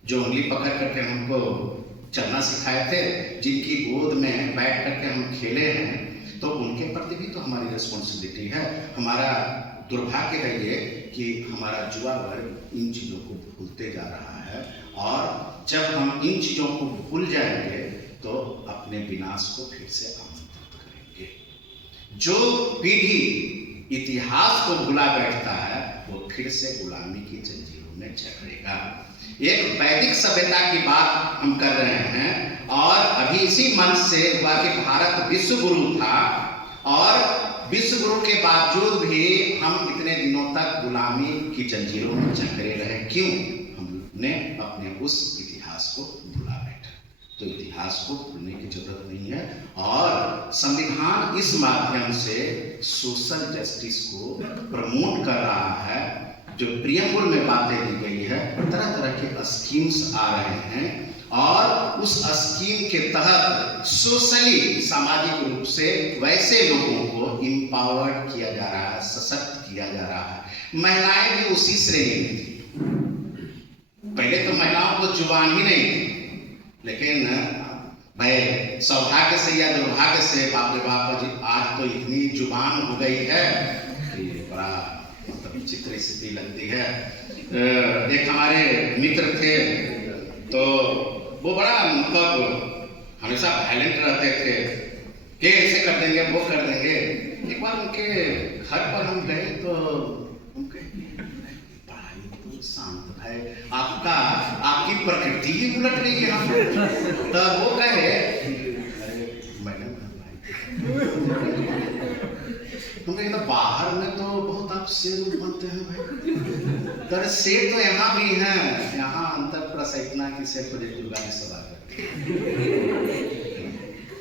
जो उंगली पकड़ करके हमको चलना सिखाए थे, जिनकी गोद में बैठ करके हम खेले हैं, तो उनके प्रति भी तो हमारी रिस्पॉन्सिबिलिटी है। हमारा दुर्भाग्य है ये कि हमारा युवा वर्ग इन चीज़ों को भूलते जा रहा है, और जब हम इन चीज़ों को भूल जाएंगे तो अपने विनाश को फिर से आमंत्रित करेंगे। जो पीढ़ी इतिहास को भुला बैठता है वो फिर से गुलामी की जंजीरों में जकड़ेगा। एक वैदिक सभ्यता की बात हम कर रहे हैं, और अभी इसी मंच से हुआ कि भारत विश्व गुरु था, और विश्व गुरु के बावजूद भी हम इतने दिनों तक गुलामी की जंजीरों में जकड़े रहे। क्यों? हमने अपने उस इतिहास को भुला बैठा। तो इतिहास को भूलने की जरूरत नहीं है, और संविधान इस माध्यम से सोशल जस्टिस को प्रमोट कर रहा है। जो प्रियम्बुल में बातें दी गई है, तरह तरह के स्कीम्स आ रहे हैं, और उस स्कीम के तहत सोशली, सामाजिक रूप से वैसे लोगों को इम्पावर्ड किया जा रहा है, सशक्त किया जा रहा है। महिलाएं भी उसी श्रेणी में थी। पहले तो महिलाओं को जुबान ही नहीं थी, लेकिन भाई सौभाग्य से या दुर्भाग्य से बाप रे बाप जी आज तो इतनी जुबान हो गई है कि बड़ा मतलब चित्र स्थिति लगती है। एक हमारे मित्र थे, तो वो बड़ा मतलब हमेशा वायलेंट रहते थे कि ऐसे कर देंगे, वो कर देंगे। एक बार उनके घर पर हम गए तो उनके भाई तो शांत है, आपकी प्रकृति ही उलट गई है। तो वो कहे अरे मैडम भाई तो बाहर में तो बहुत आप शेर बनते हैं भाई, तो शेर तो यहाँ भी है, यहाँ अंतर प्रसा इतना कि शेर को दुर्गा ने सवाल करती है।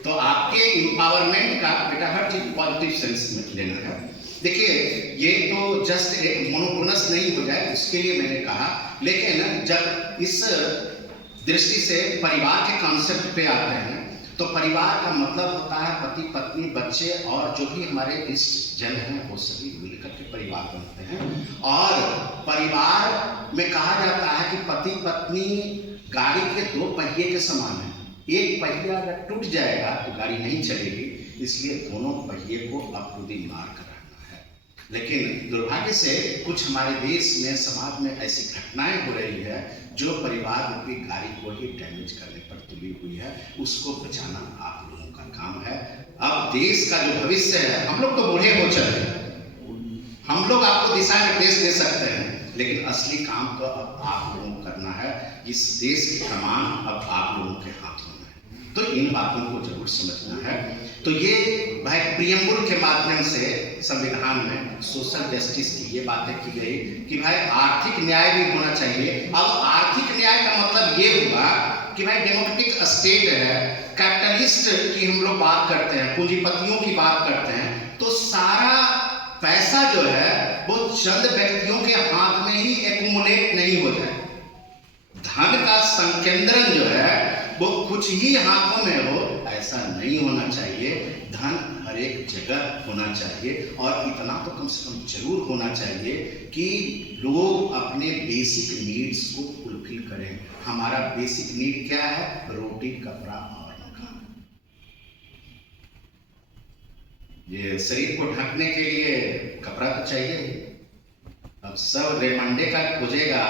तो आपके एम्पावरमेंट का बेटा हर चीज पॉजिटिव सेंस में लेना है। देखिए ये तो जस्ट एक मोनोटोनस नहीं हो जाए उसके लिए मैंने कहा, लेकिन जब इस दृष्टि से परिवार के कॉन्सेप्ट पे आते हैं तो परिवार का मतलब होता है पति पत्नी बच्चे और जो भी हमारे इष्ट जन हैं वो सभी मिलकर के परिवार बनते हैं। और परिवार में कहा जाता है कि पति पत्नी गाड़ी के दो पहिए के समान है, एक पहिया अगर टूट जाएगा तो गाड़ी नहीं चलेगी, इसलिए दोनों पहिए को अपरूदी मार कर रखना है। लेकिन दुर्भाग्य से कुछ हमारे देश में समाज में ऐसी घटनाएं हो रही है जो परिवार रूपी गाड़ी को ही डैमेज करने पर तुली हुई है, उसको बचाना आप लोगों का काम है। अब देश का जो भविष्य है, हम लोग तो बूढ़े हो चले, हम लोग आपको दिशा निर्देश दे सकते हैं, लेकिन असली काम को अब आप लोगों को करना है। इस देश की कमान अब आप लोगों के हाथों में है, तो इन बातों को जरूर समझना है। तो ये भाई प्रियम्बुल के माध्यम से संविधान में सोशल जस्टिस की ये बातें की गई कि भाई आर्थिक न्याय भी होना चाहिए। अब आर्थिक न्याय का मतलब ये हुआ कि भाई डेमोक्रेटिक स्टेट है, कैपिटलिस्ट की हम लोग बात करते हैं, पूंजीपतियों की बात करते हैं, तो सारा पैसा जो है वो चंद व्यक्तियों के हाथ में ही एक्युमुलेट नहीं हो जाए। धन का संकेंद्रण जो है वो कुछ ही हाथों में हो, ऐसा नहीं होना चाहिए। धन हर एक जगह होना चाहिए, और इतना तो कम से कम जरूर होना चाहिए कि लोग अपने बेसिक नीड्स को फुलफिल करें। हमारा बेसिक नीड क्या है? रोटी, कपड़ा और मकान। ये शरीर को ढकने के लिए कपड़ा तो चाहिए। अब सब रेमंडे का खोजेगा,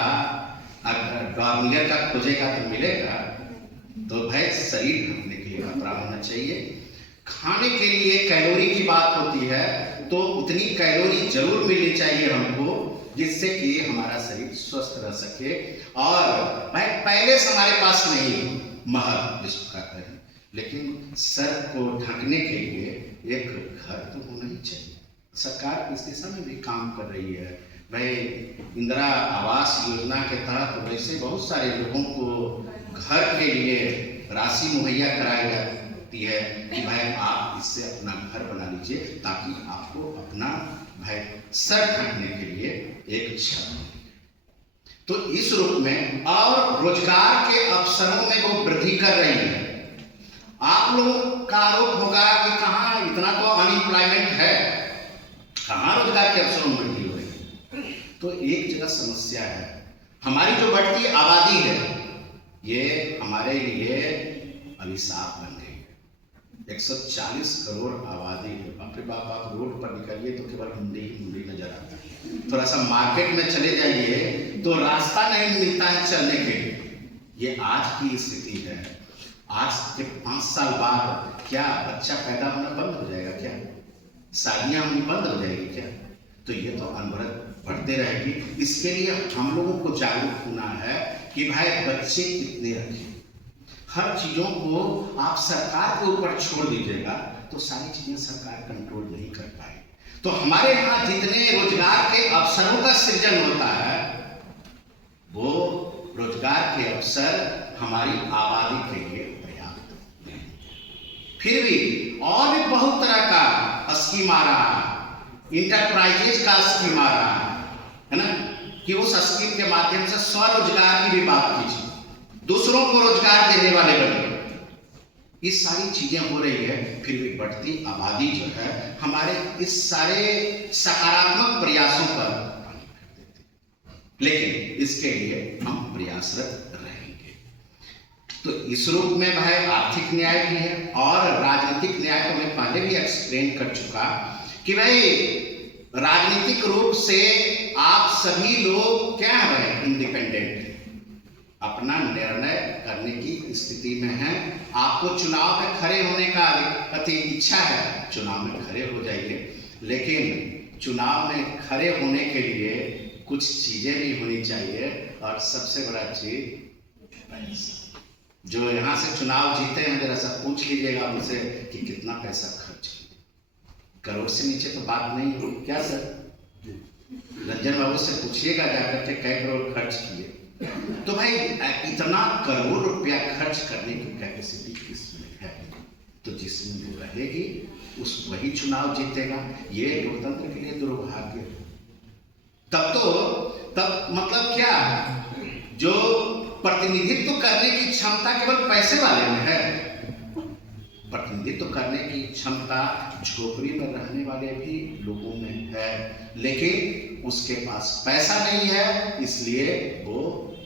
अगर डॉर्नियर का खोजेगा तो मिलेगा। तो भाई शरीर ढकने के लिए कपड़ा होना चाहिए। खाने के लिए कैलोरी की बात होती है, तो उतनी कैलोरी जरूर मिलनी चाहिए हमको, जिससे कि हमारा शरीर स्वस्थ रह सके। और भाई पहले से हमारे पास नहीं महल जिसको कहते हैं, लेकिन सर को ढकने के लिए एक घर तो होना ही चाहिए। सरकार इस दिशा में भी काम कर रही है। भाई इंदिरा आवास योजना के तहत वैसे बहुत सारे लोगों को घर के लिए राशि मुहैया कराई जाती है कि भाई आप इससे अपना घर बना लीजिए, ताकि आपको अपना भाई सर ढकने के लिए एक छत मिले। तो इस रूप में और रोजगार के अवसरों में वो वृद्धि कर रही है। आप लोगों का आरोप होगा कि कहाँ इतना तो अनएम्प्लॉयमेंट है, कहाँ रोजगार के अवसरों में वृद्धि हो रही है। तो एक जगह समस्या है, हमारी जो बढ़ती आबादी है ये हमारे लिए अभिशाप बन गई है। 140 करोड़ आबादी है। बाप रे बाप, आप रोड पर निकलिए तो केवल मुंडी ही मुंडी नजर आता है। थोड़ा सा मार्केट में चले जाइए तो रास्ता नहीं मिलता है चलने के लिए। ये आज की स्थिति है। आज के 5 साल बाद क्या बच्चा पैदा होना बंद हो जाएगा? क्या शादियां होनी बंद हो जाएगी क्या? तो ये तो अनवरत बढ़ते रहेगी। इसके लिए हम लोगों को जागरूक होना है कि भाई बच्चे कितने रखें। हर चीजों को आप सरकार के ऊपर छोड़ दीजिएगा तो सारी चीजें सरकार कंट्रोल नहीं कर पाएगी। तो हमारे यहाँ जितने रोजगार के अवसरों का सृजन होता है, वो रोजगार के अवसर हमारी आबादी के लिए पर्याप्त नहीं। फिर भी और भी बहुत तरह का स्कीम आ रहा है, इंटरप्राइजेज का स्कीम आ रहा है ना, कि उस स्कीम के माध्यम से स्वरोजगार की भी बात कीजिए, दूसरों को रोजगार देने वाले बने। ये सारी चीजें हो रही है। फिर भी बढ़ती आबादी जो है हमारे इस सारे सकारात्मक प्रयासों पर पानी फेर देती है। लेकिन इसके लिए हम प्रयासरत रहेंगे। तो इस रूप में भाई आर्थिक न्याय भी है, और राजनीतिक न्याय को मैं पहले भी एक्सप्लेन कर चुका कि भाई राजनीतिक रूप से आप सभी लोग क्या है, इंडिपेंडेंट, अपना निर्णय करने की स्थिति में है। आपको चुनाव में खड़े होने का अति इच्छा है, चुनाव में खड़े हो जाइए। लेकिन चुनाव में खड़े होने के लिए कुछ चीजें भी होनी चाहिए, और सबसे बड़ा चीज पैसा। जो यहाँ से चुनाव जीते हैं, जरा सा पूछ लीजिएगा उनसे कि कितना पैसा खर्च किया। करोड़ से नीचे तो बात नहीं हो क्या सर? रंजन बाबू से पूछिएगा जाकर के कै करोड़ खर्च किए। तो भाई इतना करोड़ रुपया खर्च करने की कैपेसिटी किसमें है? तो जिसमें वो रहेगी उस वही चुनाव जीतेगा। ये लोकतंत्र के लिए दुर्भाग्य। तब मतलब क्या, जो प्रतिनिधित्व करने की क्षमता केवल पैसे वाले में है। प्रतिनिधित्व करने की क्षमता झोपड़ी में रहने वाले भी लोगों में है, लेकिन उसके पास पैसा नहीं है, इसलिए वो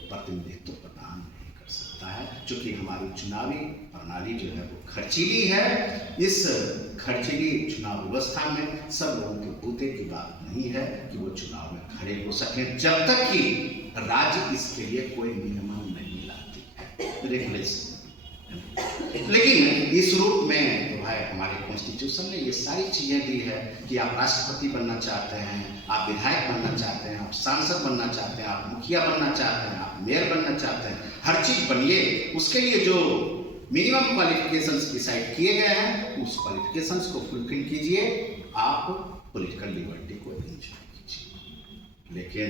प्रतिनिधित्व प्रदान नहीं कर सकता है। क्योंकि हमारी चुनावी प्रणाली जो है वो खर्चीली है। इस खर्चीली चुनाव व्यवस्था में सब लोगों के बूते की बात नहीं है कि वो चुनाव में खड़े हो सके, जब तक कि राज्य इसके लिए कोई नियमन नहीं लाती है, रेगुलेशन। लेकिन इस रूप में भाई हमारे कॉन्स्टिट्यूशन ने ये सारी चीज़ें दी है कि आप राष्ट्रपति बनना चाहते हैं, आप विधायक बनना चाहते हैं, आप सांसद बनना चाहते हैं, आप मुखिया बनना चाहते हैं, आप मेयर बनना चाहते हैं, हर चीज़ बनिए। उसके लिए जो मिनिमम क्वालिफिकेशंस डिसाइड किए गए हैं उस क्वालिफिकेशंस को फुलफिल कीजिए, आप पॉलिटिकल लिबर्टी को एंजॉय कीजिए। लेकिन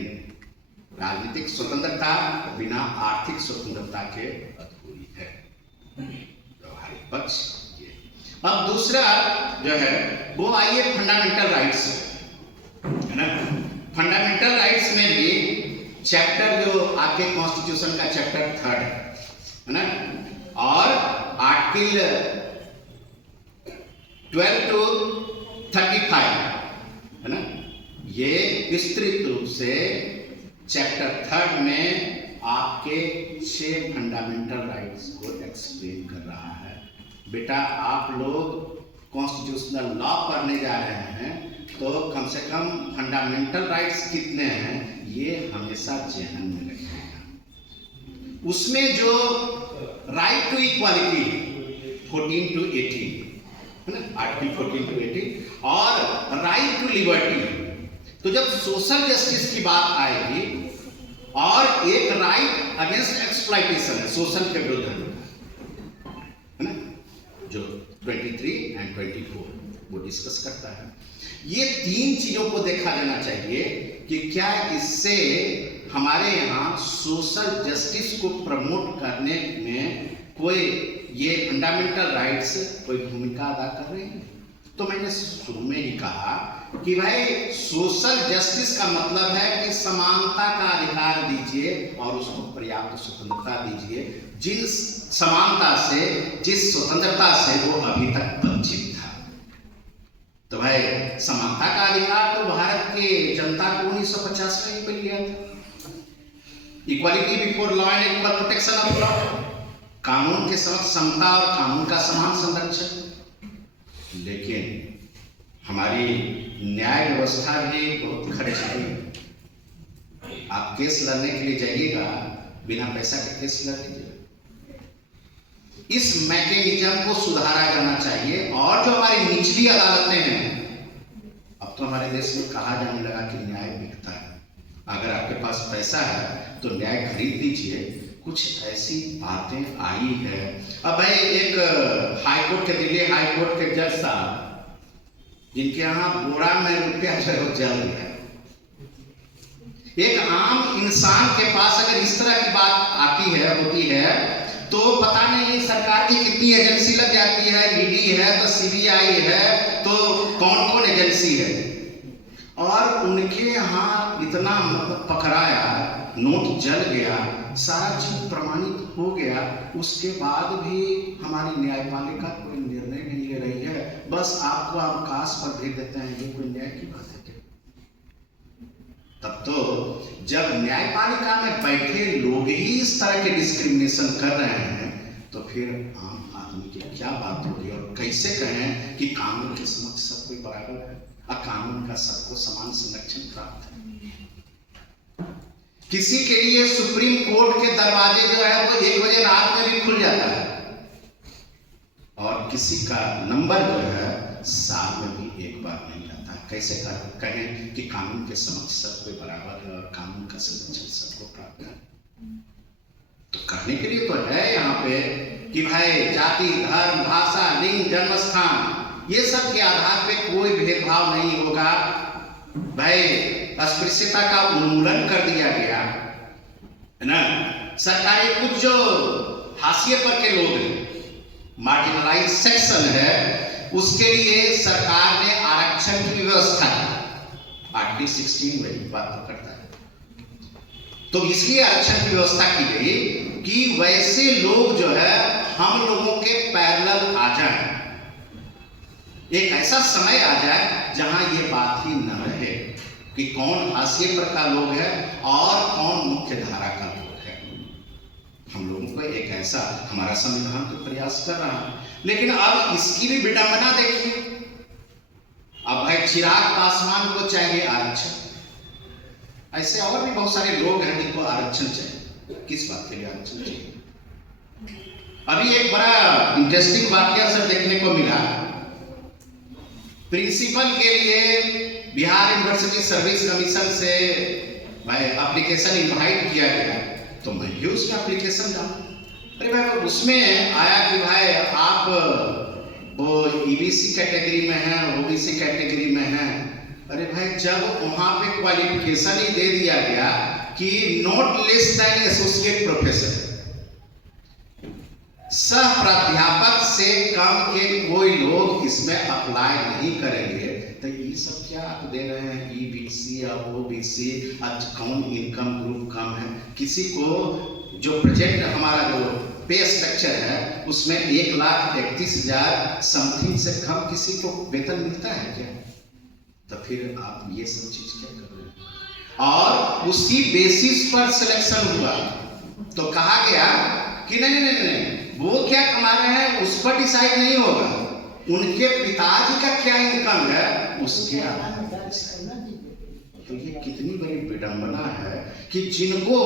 राजनीतिक स्वतंत्रता बिना आर्थिक स्वतंत्रता के अधूरी है। व्यवहारिक पक्ष ये। अब दूसरा जो है वो आइए फंडामेंटल राइट्स, है ना। फंडामेंटल राइट्स में भी चैप्टर जो आपके कॉन्स्टिट्यूशन का चैप्टर 3 है ना, और आर्टिकल 12 to 35 है ना, ये विस्तृत रूप से चैप्टर 3 में आपके 6 फंडामेंटल राइट्स को एक्सप्लेन कर रहा है। बेटा आप लोग कॉन्स्टिट्यूशनल लॉ पढ़ने जा रहे हैं तो कम से कम फंडामेंटल राइट्स कितने हैं ये हमेशा जहन में रखिएगा। उसमें जो राइट टू इक्वालिटी 14 to 18 है ना, आर्टिकल 14 to 18 और राइट टू लिबर्टी, तो जब सोशल जस्टिस की बात आएगी और एक राइट अगेंस्ट एक्सप्लॉइटेशन है, शोषण के विरुद्ध है ना, जो 23 and 24 वो डिस्कस करता है। ये 3 चीजों को देखा जाना चाहिए कि क्या इससे हमारे यहाँ सोशल जस्टिस को प्रमोट करने में कोई ये फंडामेंटल राइट्स कोई भूमिका अदा कर रहे हैं। तो मैंने शुरू में ही कहा कि भाई सोशल जस्टिस का मतलब है कि समानता का अधिकार दीजिए और उसको पर्याप्त स्वतंत्रता दीजिए, जिन समानता से, जिस स्वतंत्रता से वो अभी तक वंचित था। तो भाई समानता का अधिकार तो भारत के जनता को 1950 में ही मिल गया था। Equality before law and equal protection of law, कानून के समक्ष समता और कानून का समान संरक्षण। लेकिन हमारी न्याय व्यवस्था भी बहुत खर्चाई है। आप केस लड़ने के लिए जाइएगा, बिना पैसा के केस लड़ लीजिए। इस मैकेनिज्म को सुधारा जाना चाहिए। और जो हमारी निचली अदालतें हैं, अब तो हमारे देश में कहा जाने लगा कि न्याय बिकता है। अगर आपके पास पैसा है तो न्याय खरीद लीजिए। कुछ ऐसी बातें आई है। अब भाई एक हाईकोर्ट के, दिल्ली हाईकोर्ट के जज साहब, जिनके यहाँ बोरा में रुपया जल गया, एक आम इंसान के पास अगर इस तरह की बात आती है, होती है, तो पता नहीं सरकार की कितनी एजेंसी लग जाती है। ईडी है तो सीबीआई है, तो कौन कौन एजेंसी है। और उनके यहाँ इतना मतलब पकड़ाया, नोट जल गया, सारा चीज प्रमाणित हो गया, उसके बाद भी हमारी न्यायपालिका कोई निर्णय नहीं ले रही है। बस आपको अवकाश पर भेज देते हैं। ये कोई न्याय की बात है क्या? तब तो जब न्यायपालिका में बैठे लोग ही इस तरह के डिस्क्रिमिनेशन कर रहे हैं, तो फिर आम आदमी की क्या बात होगी। और कैसे कहें कि कानून के समक्ष सब कोई बराबर है और कानून का सबको समान संरक्षण प्राप्त है। किसी के लिए सुप्रीम कोर्ट के दरवाजे जो है वो 1 बजे रात में भी खुल जाता है, और किसी का नंबर जो है साल में भी 1 बार नहीं आता। कैसे कहें कि कानून के समक्ष सब कोई बराबर है और कानून का संरक्षण सबको प्राप्त है। तो करने के लिए तो है यहाँ पे कि भाई जाति, धर्म, भाषा, लिंग, जन्म स्थान, ये सब के आधार पे कोई भेदभाव नहीं होगा। भाई अस्पृश्यता का उन्मूलन कर दिया गया है ना। सरकारी कुछ जो हाशिए पर के लोग हैं, मार्जिनलाइज सेक्शन है, उसके लिए सरकार ने आरक्षण की व्यवस्था की। आर्टिकल 16 वही बात तो करता है। तो इसलिए आरक्षण की व्यवस्था की गई कि वैसे लोग जो है हम लोगों के पैरेलल आ जाएं। एक ऐसा समय आ जाए जहां ये बात ही न रहे कि कौन हाशिए पर का लोग है और कौन मुख्य धारा का लोग है। हम लोगों को एक ऐसा, हमारा संविधान तो प्रयास कर रहा है, लेकिन अब इसकी भी विडंबना देखिए। अब भाई चिराग पासवान को चाहिए आरक्षण, ऐसे और भी बहुत सारे लोग हैं जिनको आरक्षण चाहिए। किस बात के लिए आरक्षण चाहिए? अभी एक बड़ा इंटरेस्टिंग वाकया सर देखने को मिला प्रिंसिपल के लिए बिहार यूनिवर्सिटी सर्विस कमीशन से भाई एप्लीकेशन इनवाइट किया गया, तो मैं भी उसका एप्लीकेशन डाला। अरे भाई उसमें आया कि भाई आप वो ईबीसी कैटेगरी में हैं, ओबीसी कैटेगरी में हैं। अरे भाई जब वहाँ पे क्वालिफिकेशन ही दे दिया गया कि not less than associate professor, सह प्राध्यापक से कम के कोई लोग इसमें अप्लाई नहीं करेंगे, तो ये सब क्या आप दे रहे हैं? ईबीसी या ओबीसी, आज कौन इनकम ग्रुप कम है? किसी को जो प्रोजेक्ट हमारा जो पे स्ट्रक्चर है उसमें 1,31,000 समथिंग से कम किसी को वेतन मिलता है क्या? तो फिर आप ये सब चीज क्या कर रहे हैं? और उसी बेसिस पर सिलेक्शन हुआ तो कहा गया कि नहीं, वो क्या कमा रहे हैं उस पर डिसाइड नहीं होगा, उनके पिताजी का क्या इनकम है उसके आधार पर डिसाइड। तो ये कितनी बड़ी विडंबना है कि जिनको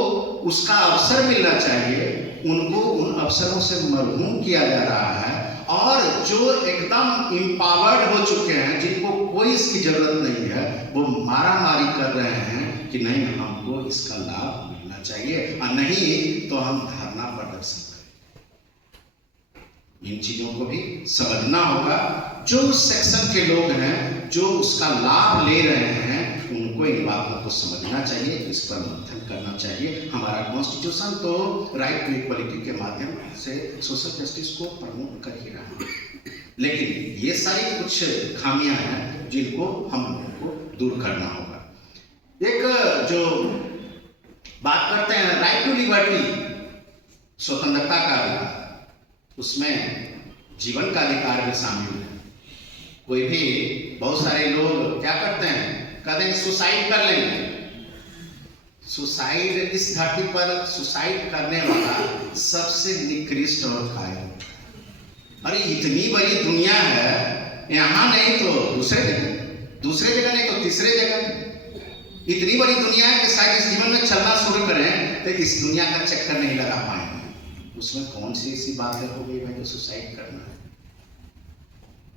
उसका अवसर मिलना चाहिए उनको उन अवसरों से महरूम किया जा रहा है, और जो एकदम इम्पावर्ड हो चुके हैं, जिनको कोई इसकी जरूरत नहीं है, वो मारामारी कर रहे हैं कि नहीं हमको इसका लाभ मिलना चाहिए, और नहीं तो हम धरना प्रदर्शन करें। इन चीजों को भी समझना होगा। जो सेक्शन के लोग हैं जो उसका लाभ ले रहे हैं उनको इन बातों को समझना चाहिए, इस पर मंथन करना चाहिए। हमारा कॉन्स्टिट्यूशन तो राइट टू इक्वलिटी के माध्यम से सोशल जस्टिस को प्रमोट कर ही रहा है, लेकिन ये सारी कुछ खामियां हैं जिनको हम लोगों को दूर करना होगा। एक जो बात करते हैं राइट टू लिबर्टी, स्वतंत्रता का अधिकार, उसमें जीवन का अधिकार भी शामिल है। कोई भी बहुत सारे लोग क्या करते हैं, कहते हैं सुसाइड कर लेंगे। सुसाइड, इस धरती पर सुसाइड करने वाला सबसे निकृष्ट और घायल। अरे इतनी बड़ी दुनिया है, यहाँ नहीं तो दूसरे जगह नहीं तो तीसरे जगह। इतनी बड़ी दुनिया है कि शायद इस जीवन में चलना शुरू करें तो इस दुनिया का चक्कर नहीं लगा पाएंगे। उसमें कौन सी ऐसी बातें हो गई भाई जो सुसाइड करना है?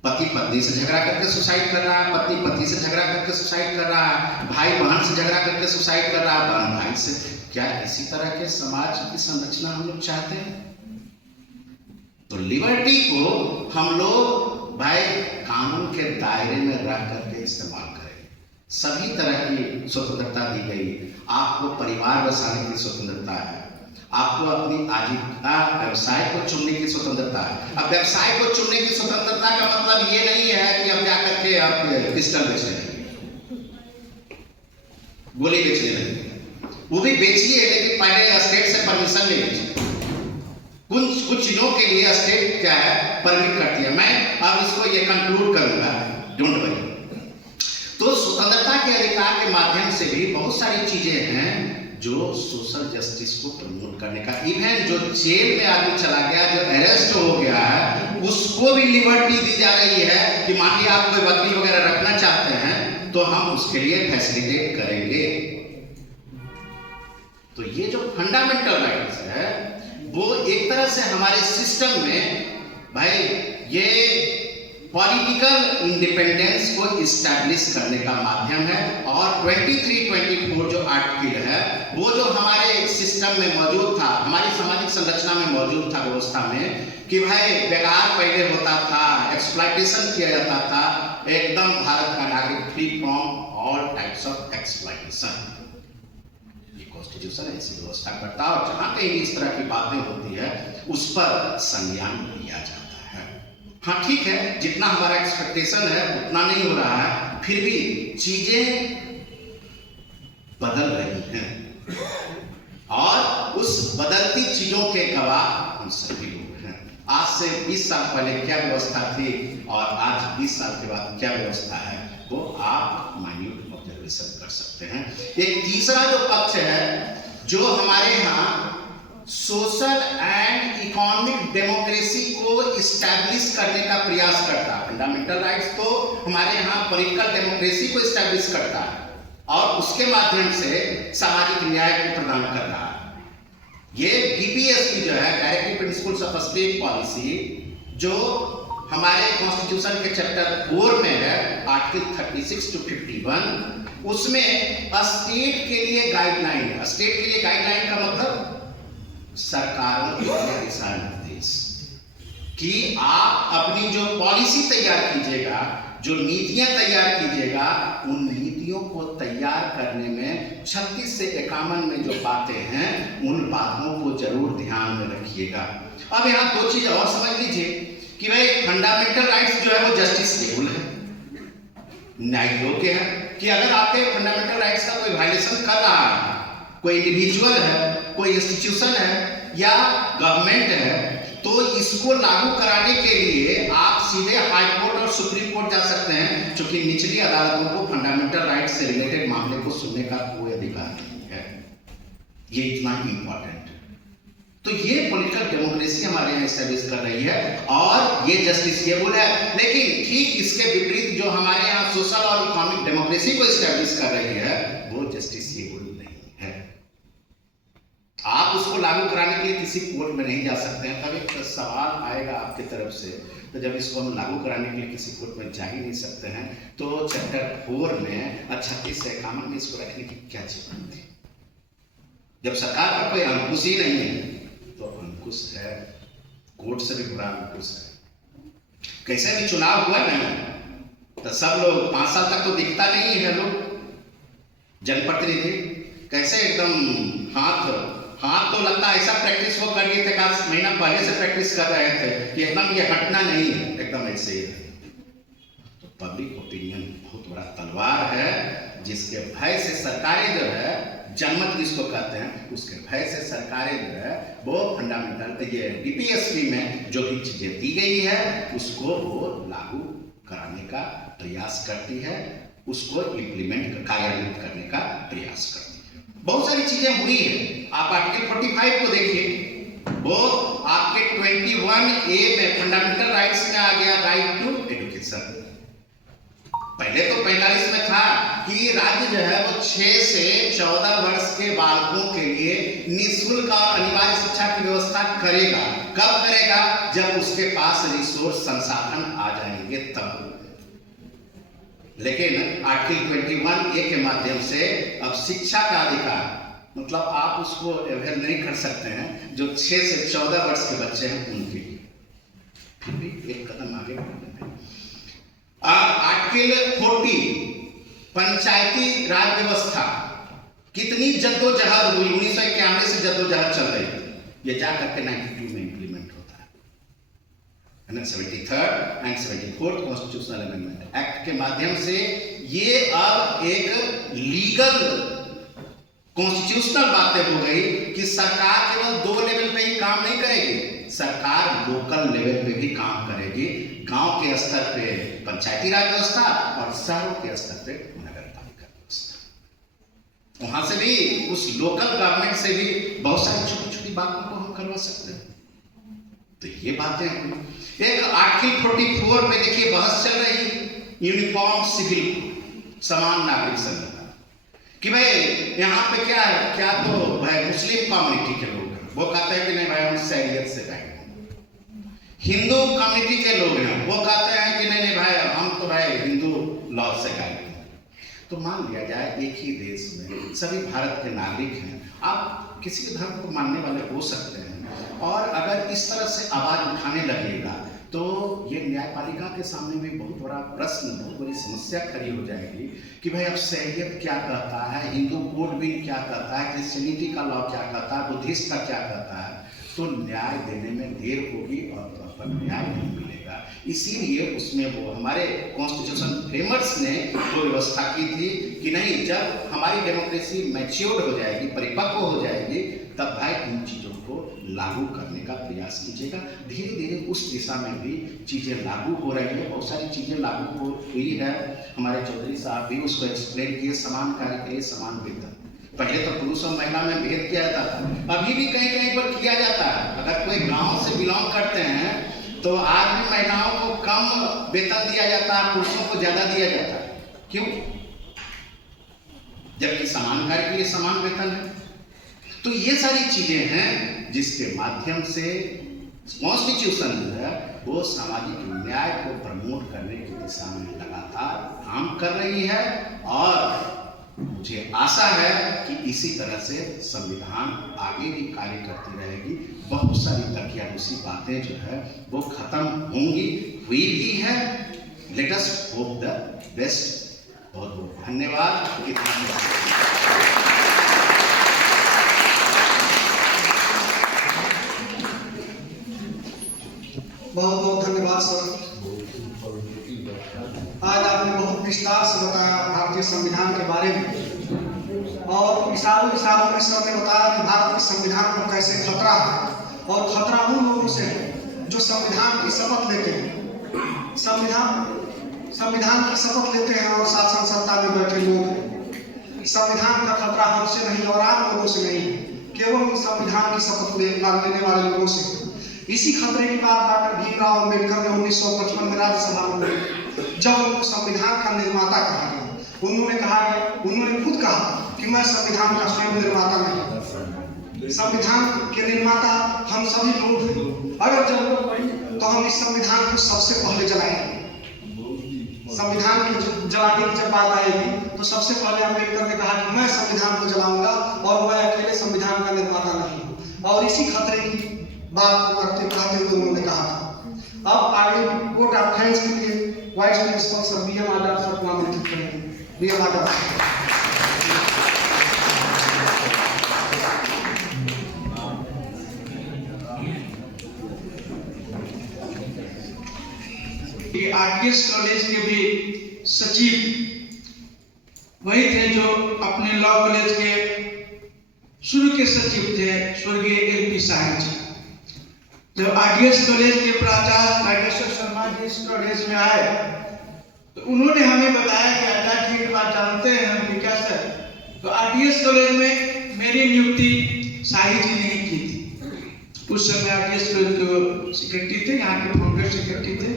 पति पत्नी से झगड़ा करके सुसाइड कर रहा है, पत्नी पति से झगड़ा करके सुसाइड कर रहा है, भाई बहन से झगड़ा करके सुसाइड कर रहा है, बहन भाई से। क्या इसी तरह के समाज की संरचना हम लोग चाहते हैं? तो लिबर्टी को हम लोग भाई कानून के दायरे में रह करके इस्तेमाल करें। सभी तरह की स्वतंत्रता दी गई। आपको परिवार बसाने की स्वतंत्रता है, आपको अपनी आजीविका व्यवसाय को चुनने की स्वतंत्रता है। अब व्यवसाय को चुनने की स्वतंत्रता का मतलब ये नहीं है कि अब जाकर के आप पिस्टल बेचने लगेंगे, गोली बेचने लगेंगे। वो भी बेचिए, लेकिन पहले स्टेट से परमिशन ले लीजिए। कुछ चीजों के लिए स्टेट क्या है, परमिट करती है। मैं अब इसको ये कंक्लूड करूंगा, डोंट वरी। तो स्वतंत्रता के अधिकार के माध्यम से भी बहुत सारी चीजें हैं जो सोशल जस्टिस को प्रमोट करने का। इवन जो जेल में आदमी चला गया, जो अरेस्ट हो गया है, उसको भी लिबर्टी दी जा रही है कि मान लिया आप कोई वकील वगैरह रखना चाहते हैं तो हम उसके लिए फैसिलिटेट करेंगे। तो ये जो फंडामेंटल राइट्स है वो एक तरह से हमारे सिस्टम में भाई ये पॉलिटिकल इंडिपेंडेंस को इस्टेब्लिश करने का माध्यम है। और 23-24 जो आर्टिकल है वो जो हमारे सिस्टम में मौजूद था, हमारी सामाजिक संरचना में मौजूद था, व्यवस्था में, कि भाई बेकार पहले होता था, एक्सप्लॉयटेशन किया जाता था, एकदम भारत का नागरिक free from all types of exploitation. ये कॉन्स्टिट्यूशन ऐसी व्यवस्था करता है, और जहाँ कहीं भी इस तरह की बातें होती है उस पर संज्ञान लिया जाता है। हाँ ठीक है, जितना हमारा एक्सपेक्टेशन है उतना नहीं हो रहा है, फिर भी चीजें बदल रही हैं, और उस बदलती चीजों के गवाह हम सभी लोग हैं। आज से 20 साल पहले क्या व्यवस्था थी और आज 20 साल के बाद क्या व्यवस्था है, वो आप माइन्यूट ऑब्जर्वेशन कर सकते हैं। एक तीसरा जो पक्ष है जो हमारे यहाँ सोशल एंड इकोनॉमिक डेमोक्रेसी को इस्टेब्लिश करने का प्रयास करता है। फंडामेंटल राइट्स तो हमारे यहाँ पॉलिटिकल डेमोक्रेसी को इस्टेब्लिश करता है और उसके माध्यम से सामाजिक न्याय को प्रदान कर रहा है। ये DPSP जो है, directive principles of state policy, जो हमारे कॉन्स्टिट्यूशन के चैप्टर 4 में है, आर्टिकल 36 to 51, उसमें स्टेट के लिए गाइडलाइन है। स्टेट के लिए गाइडलाइन का मतलब सरकारों के लिए दिशा निर्देश, कि आप अपनी जो पॉलिसी तैयार कीजिएगा, जो नीतियां तैयार कीजिएगा, उन नीतियों को तैयार करने में 36 से 51 में जो बातें हैं, उन बातों को जरूर ध्यान में रखिएगा। अब यहाँ दो चीज और समझ लीजिए कि भाई फंडामेंटल राइट्स जो है वो जस्टिस लेबल है, न्याय योग्य है, कि अगर आपके फंडामेंटल राइट्स का कोई वायलेशन कर रहा है, कोई इंडिविजुअल है, कोई इंस्टीट्यूशन है या गवर्नमेंट है, तो इसको लागू कराने के लिए आप सीधे हाई कोर्ट और सुप्रीम कोर्ट जा सकते हैं, क्योंकि निचली अदालतों को फंडामेंटल राइट से रिलेटेड मामले को सुनने का कोई अधिकार नहीं है। ये इतना इंपॉर्टेंट है। तो ये पॉलिटिकल डेमोक्रेसी हमारे यहाँ एस्टेब्लिश कर रही है और ये जस्टिसेबल है। लेकिन ठीक इसके विपरीत जो हमारे यहाँ सोशल और इकोनॉमिक डेमोक्रेसी को एस्टेब्लिश कर रही है, वो जस्टिसेबल नहीं है। आप उसको लागू कराने के लिए किसी कोर्ट में नहीं जा सकते हैं। तब एक सवाल आएगा आपकी तरफ से, तो जब इसको हम लागू कराने के लिए किसी कोर्ट में जा ही नहीं सकते हैं, तो चैप्टर 4 में 36 से 51 में इसको रखने की क्या जरूरत थी? जब सरकार पर कोई अंकुश ही नहीं है, तो अंकुश है, कोर्ट से भी बुरा अंकुश है। कैसे भी चुनाव हुआ ना, तो सब लोग 5 साल तक तो दिखता नहीं है लोग जनप्रतिनिधि, कैसे एकदम हाथ तो लगता है ऐसा प्रैक्टिस वो कर लिए थे, 1 महीना पहले से प्रैक्टिस कर रहे थे कि एकदम ये हटना नहीं है, एकदम ऐसे ही है। तो पब्लिक ओपिनियन बहुत बड़ा तलवार है, जिसके भय से सरकारें जो है, जनमत जिसको कहते हैं, उसके भय से सरकारें जो है वो फंडामेंटल ये डीपीएसपी में जो भी चीजें दी गई है उसको वो लागू कराने का प्रयास करती है, उसको इम्प्लीमेंट कार्यान्वित करने का प्रयास करती है। बहुत सारी चीजें हुई है। आप आर्टिकल 45 को देखिए, वो आपके 21A में फंडामेंटल राइट्स में आ गया राइट टू एजुकेशन। पहले तो 45 में था कि राज्य जो है वो 6 से 14 वर्ष के बालकों के लिए निःशुल्क और अनिवार्य शिक्षा की व्यवस्था करेगा। कब करेगा? जब उसके पास रिसोर्स संसाधन आ जाएंगे तब। लेकिन आर्टिकल 21A के माध्यम से अब शिक्षा का अधिकार, मतलब आप उसको अवेल नहीं कर सकते हैं जो 6 से 14 वर्ष के बच्चे हैं उनके लिए। फिर भी एक कदम आगे बढ़ गए। आर्टिकल 40 पंचायती राज व्यवस्था, कितनी जद्दोजहद हुई, 1991 से जद्दोजहद चल रही थी, ये जा करके 92 में इंप्लीमेंट होता है। 73rd and 74th constitutional amendment act के माध्यम से ये अब एक लीगल कॉन्स्टिट्यूशनल बातें हो गई कि सरकार केवल 2 लेवल पे ही काम नहीं करेगी, सरकार लोकल लेवल पे भी काम करेगी। गांव के स्तर पे पंचायती राज व्यवस्था और शहरों के स्तर पे नगर पालिका व्यवस्था। वहां से भी उस लोकल गवर्नमेंट से भी बहुत सारी छोटी छोटी बातों को हम करवा सकते हैं। तो ये बातें हैं। एक आर्टिकल 44 में देखिए बहस चल रही, यूनिफॉर्म सिविल कोड, समान नागरिक संहिता, कि भाई यहाँ पे क्या है, क्या तो भाई मुस्लिम कम्युनिटी के लोग हैं, वो कहते हैं कि नहीं भाई हम शरीयत से गाइड हैं। हिंदू कम्युनिटी के लोग हैं, वो कहते हैं कि नहीं भाई हम तो भाई हिंदू लॉ से गाइड हैं। तो मान लिया जाए एक ही देश में सभी भारत के नागरिक हैं, आप किसी भी धर्म को मानने वाले हो सकते हैं, और अगर इस तरह से आवाज उठाने लगेगा तो ये न्यायपालिका के सामने भी बहुत बड़ा प्रश्न, बहुत बड़ी समस्या खड़ी हो जाएगी कि भाई अब शरीयत क्या कहता है, हिंदू कोड भी क्या कहता है, क्रिश्चियनिटी का लॉ क्या कहता है, बुद्धिस्ट का क्या कहता है। तो न्याय देने में देर होगी और न्याय नहीं मिलेगा। इसीलिए उसमें वो हमारे कॉन्स्टिट्यूशन फ्रेमर्स ने वो व्यवस्था की थी कि नहीं, जब हमारी डेमोक्रेसी मैच्योर्ड हो जाएगी, परिपक्व हो जाएगी, तब भाई इन चीज़ों को लागू करने का प्रयास कीजिएगा। धीरे धीरे उस दिशा में भी चीज़ें लागू हो रही है, बहुत सारी चीज़ें लागू हुई है। हमारे चौधरी साहब भी उसको एक्सप्लेन किए, समान कार्य के लिए समान वेतन। पहले तो पुरुष और महिला में भेद किया जाता था, अभी भी कहीं कहीं पर किया जाता है। अगर कोई गांव से बिलोंग करते हैं तो आज भी महिलाओं को कम वेतन दिया जाता है, पुरुषों को ज्यादा दिया जाता है। क्यों? जबकि समान कार्य के लिए समान वेतन है। तो ये सारी चीजें हैं जिसके माध्यम से कॉन्स्टिट्यूशन जो है वो सामाजिक न्याय को प्रमोट करने की दिशा में लगातार काम कर रही है और मुझे आशा है कि इसी तरह से संविधान आगे भी कार्य करती रहेगी। बहुत सारी दकियानुसी बातें जो है वो खत्म होंगी, हुई भी है। Let us hope the best. बहुत बहुत धन्यवाद। बहुत बहुत धन्यवाद सर। आज आपने बहुत विस्तार से बताया भारतीय संविधान के बारे में और इशारों में सर ने बताया कि भारत के संविधान को कैसे खतरा है और खतरा उन लोगों से है जो संविधान की शपथ लेते हैं, संविधान की शपथ लेते हैं और शासन सत्ता में बैठे लोग हैं। संविधान का खतरा हमसे नहीं और आम लोगों से नहीं, केवल संविधान की शपथ लेने वाले लोगों से। इसी खतरे की बात डॉक्टर भीमराव अम्बेडकर ने 1955 में राज्यसभा में बोली जब उनको संविधान का निर्माता कहा गया। उन्होंने खुद कहा कि मैं संविधान का स्वयं निर्माता नहीं, संविधान के निर्माता हम सभी लोग हैं। अगर जरूरत पड़ी तो हम इस संविधान को सबसे पहले जलाएंगे। संविधान की जलाने की जब बात आएगी तो सबसे पहले अम्बेडकर ने कहा कि मैं संविधान को जलाऊंगा और मैं अकेले संविधान का निर्माता नहीं हूँ। और इसी खतरे की बात कहते हुए उन्होंने कहा था। अब आगे वोट ऑफ थैंक्स के लिए वाइस प्रिंसिपल सर बीएम आजाद सर को आमंत्रित करेंगे। बीएम आजाद आरटीएस कॉलेज के भी सचिव वही थे जो अपने लॉ कॉलेज के शुरू के सचिव थे, स्वर्गीय एलपी साहब जी। जब आरटीएस कॉलेज के प्राचार्य नागेश्वर शर्मा जी इस कॉलेज में आए तो उन्होंने हमें बताया कि आजाद जी की बात जानते हैं हम कि क्या सर, तो आरटीएस कॉलेज में मेरी नियुक्ति शाही जी ने की थी। उस समय आरटीएस कॉलेज के सेक्रेटरी थे, यहाँ के फाउंडर सेक्रेटरी थे।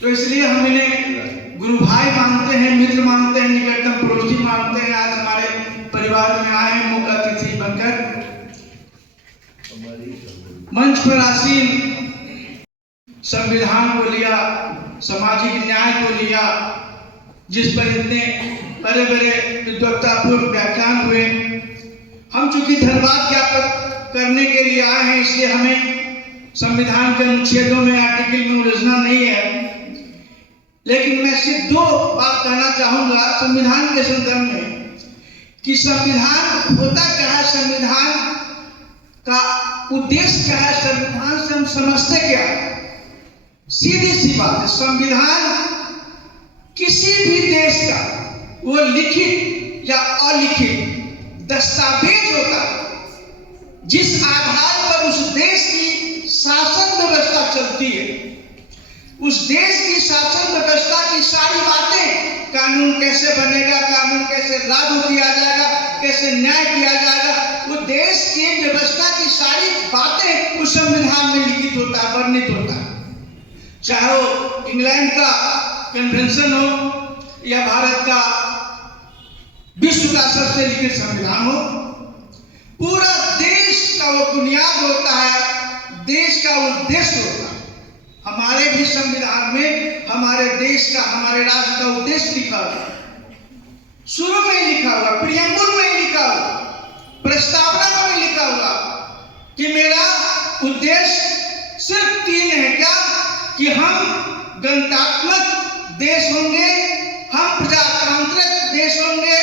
तो इसलिए हम इन्हें गुरु भाई मानते हैं, मित्र मानते हैं, निकटतम पड़ोसी मानते हैं। आज हमारे परिवार में आए हैं मुख्य अतिथि बनकर। मंच पर आसीन संविधान को लिया, सामाजिक न्याय को लिया, जिस पर इतने बड़े बड़े विद्वत्तापूर्ण व्याख्यान हुए। हम चूंकि धन्यवाद ज्ञापन करने के लिए आए हैं, इसलिए हमें संविधान के अनुच्छेदों में आर्टिकल में उलझना नहीं है। लेकिन मैं सिर्फ दो बात कहना चाहूंगा संविधान के संदर्भ में कि संविधान होता क्या है, संविधान का उद्देश्य क्या है, संविधान से हम समझते क्या है। सीधी सी बात है, संविधान किसी भी देश का वो लिखित या अलिखित दस्तावेज होता है जिस आधार पर उस देश की शासन व्यवस्था चलती है। उस देश की शासन व्यवस्था की सारी बातें, कानून कैसे बनेगा, कानून कैसे लागू किया जाएगा, कैसे न्याय किया जाएगा, वो देश की व्यवस्था की सारी बातें उस संविधान में लिखित होता है, वर्णित होता है। चाहे वो इंग्लैंड का कन्वेंशन हो या भारत का विश्व का सबसे लिखित संविधान हो, पूरा देश का वो बुनियाद होता है, देश का उद्देश्य होता है। हमारे भी संविधान में हमारे देश का, हमारे राष्ट्र का उद्देश्य लिखा हुआ, शुरू में ही लिखा हुआ, प्रियम्बुल में ही लिखा हुआ, प्रस्तावना में लिखा हुआ कि मेरा उद्देश्य सिर्फ 3 है। क्या? कि हम गणतांत्रिक देश होंगे, हम प्रजातांत्रिक देश होंगे,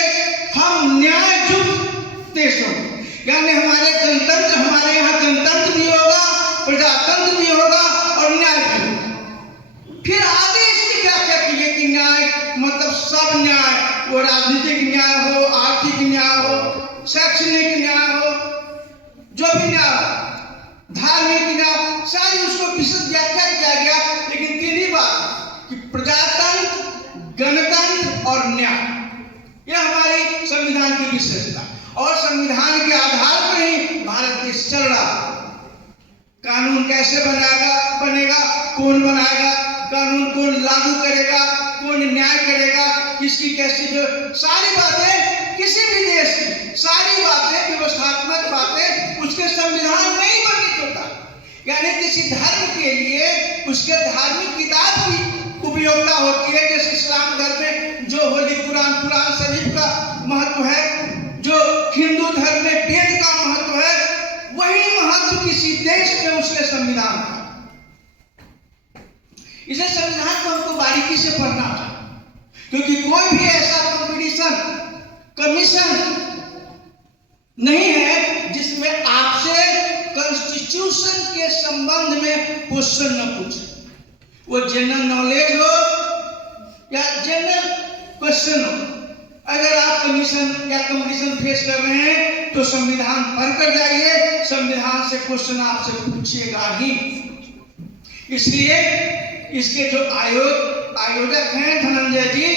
हम न्याययुक्त देश होंगे। यानी हमारे गणतंत्र, हमारे यहाँ गणतंत्र भी होगा, प्रजातंत्र भी होगा और न्याय भी होगा। फिर आगे इसकी व्याख्या की है कि न्याय मतलब सब न्याय, वो राजनीतिक न्याय हो, आर्थिक न्याय हो, शैक्षणिक न्याय हो, जो भी न्याय, धार्मिक न्याय, सारी उसको विशद व्याख्या किया गया। लेकिन 3 ही बात कि प्रजातंत्र, गणतंत्र और न्याय, यह हमारी संविधान की विशेषता। और संविधान के आधार पर ही भारत देश चल रहा है। कानून कैसे बनेगा, कौन बनाएगा, कानून कौन लागू करेगा, कौन न्याय करेगा, किसकी कैसी, जो सारी बातें किसी भी देश की सारी बातें, व्यवस्थात्मक बातें उसके संविधान में ही वर्णित होता। यानी किसी धर्म के लिए उसके धार्मिक किताब की उपयोगिता होती है। जैसे इस्लाम धर्म में जो होली कुरान शरीफ का महत्व है, जो हिंदू धर्म में वेद का महत्व है, वही महत्व किसी देश में उसके संविधान का। इसे संविधान को हमको बारीकी से पढ़ना चाहिए, क्योंकि कोई भी ऐसा कमीशन नहीं है जिसमें आपसे कॉन्स्टिट्यूशन के संबंध में क्वेश्चन न पूछे। वो जनरल नॉलेज हो या जनरल क्वेश्चन हो, अगर आप कंपटीशन फेस कर रहे हैं तो संविधान पढ़कर जाइए, संविधान से क्वेश्चन आपसे पूछेगा ही। इसलिए इसके जो आयोजक हैं धनंजय जी,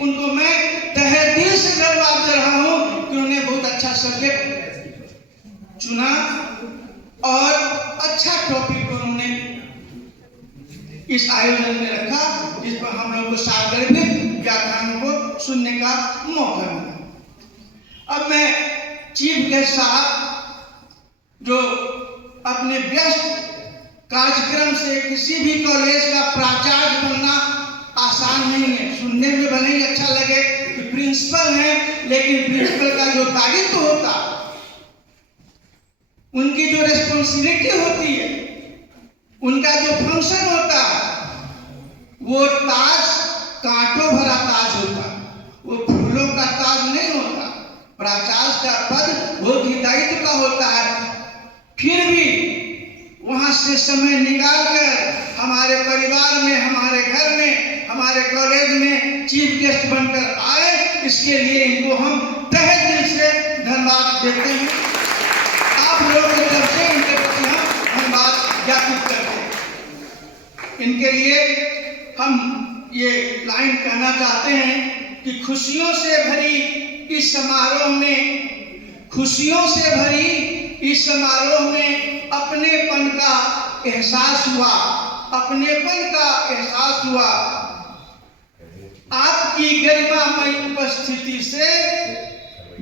उनको मैं तहे दिल से धन्यवाद दे रहा हूं कि उन्होंने बहुत अच्छा सब्जेक्ट चुना और अच्छा टॉपिक उन्होंने इस आयोजन में रखा, जिस पर हम लोग को सार्वजनिक व्याख्यान को सुनने का मौका मिला। अब मैं चीफ गेस्ट साहब, जो अपने व्यस्त कार्यक्रम से किसी भी कॉलेज का प्राचार्य बनना आसान नहीं है। सुनने में भले ही अच्छा लगे कि प्रिंसिपल है, लेकिन प्रिंसिपल का जो दायित्व होता, उनकी जो रिस्पॉन्सिबिलिटी होती है, उनका जो फंक्शन होता, वो ताज कांटों भरा ताज होता, वो फूलों का ताज नहीं होता। प्राचार्य का पद बहुत ही दायित्व का होता है। फिर भी वहां से समय निकालकर हमारे परिवार में, हमारे घर में, हमारे कॉलेज में चीफ गेस्ट बनकर आए, इसके लिए इनको हम तहे दिल से धन्यवाद देते हैं। आप लोगों की तरफ से इनके प्रति हम धन्यवाद ज्ञापित करते हैं। इनके लिए हम ये लाइन कहना चाहते हैं कि खुशियों से भरी इस समारोह में, खुशियों से भरी इस समारोह में अपनेपन का एहसास हुआ, अपनेपन का एहसास हुआ। आपकी गरिमामय उपस्थिति से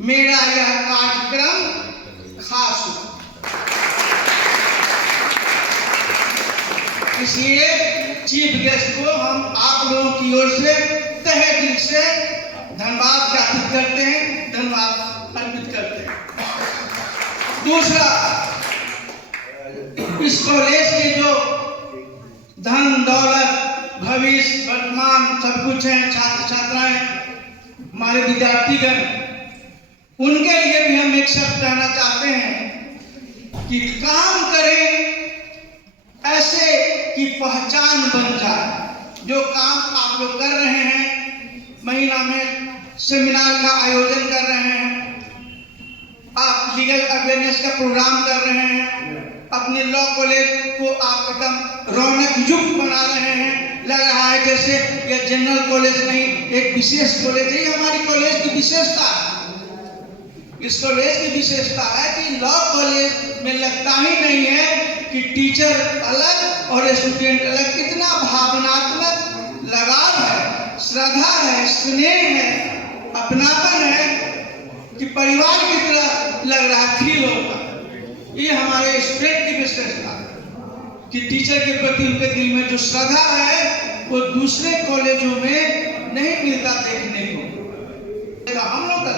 मेरा यह कार्यक्रम खास हुआ। इसलिए चीफ गेस्ट को हम आप लोगों की ओर से तहे दिल से धन्यवाद ज्ञापित करते हैं, धन्यवाद अर्पित करते हैं। दूसरा, इस कॉलेज के जो धन दौलत भविष्य वर्तमान सब कुछ है, छात्र छात्राएं, हमारे विद्यार्थीगण, उनके लिए भी हम एक शब्द कहना चाहते हैं कि काम करें ऐसे कि पहचान बन जाए। जो काम आप लोग कर रहे हैं, महीना में सेमिनार का आयोजन कर रहे हैं, आप लीगल अवेयरनेस का प्रोग्राम कर रहे हैं, अपने लॉ कॉलेज को आप एकदम रौनक युक्त बना रहे हैं। लग रहा है जैसे यह जनरल कॉलेज नहीं, एक विशेष कॉलेज है। हमारी कॉलेज की विशेषता, इस कॉलेज की विशेषता है कि लॉ कॉलेज में लगता ही नहीं है कि टीचर अलग और स्टूडेंट अलग। कितना भावनात्मक लगाव है, श्रद्धा है, स्नेह है, अपनापन है कि परिवार की तरह लग रहा है, फील होता। ये हमारे स्टूडेंट की विशेषता है कि टीचर के प्रति उनके दिल में जो श्रद्धा है वो दूसरे कॉलेजों में नहीं मिलता देखने को। हम लोग का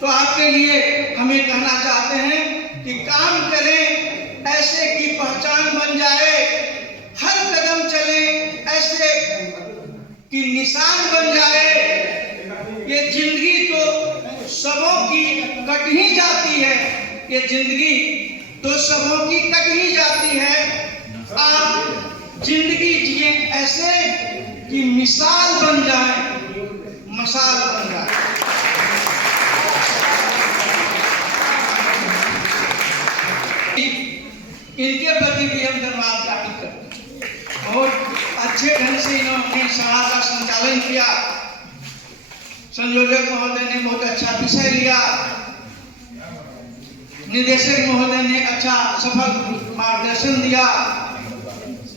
तो आपके लिए हम ये कहना चाहते हैं कि काम करें ऐसे कि पहचान बन जाए, हर कदम चले ऐसे कि निशान बन जाए। ये जिंदगी तो सबों की कट ही जाती है, ये जिंदगी तो सबों की कट ही जाती है। आप जिंदगी जिए ऐसे कि मिसाल बन जाए, मसाल बन जाए। इनके प्रति भी हम धन्यवाद ज्ञापित करते हैं। बहुत अच्छे ढंग से इन्होंने सभा का संचालन किया। संयोजक महोदय ने बहुत अच्छा विषय लिया, निदेशक महोदय ने अच्छा सफल मार्गदर्शन दिया,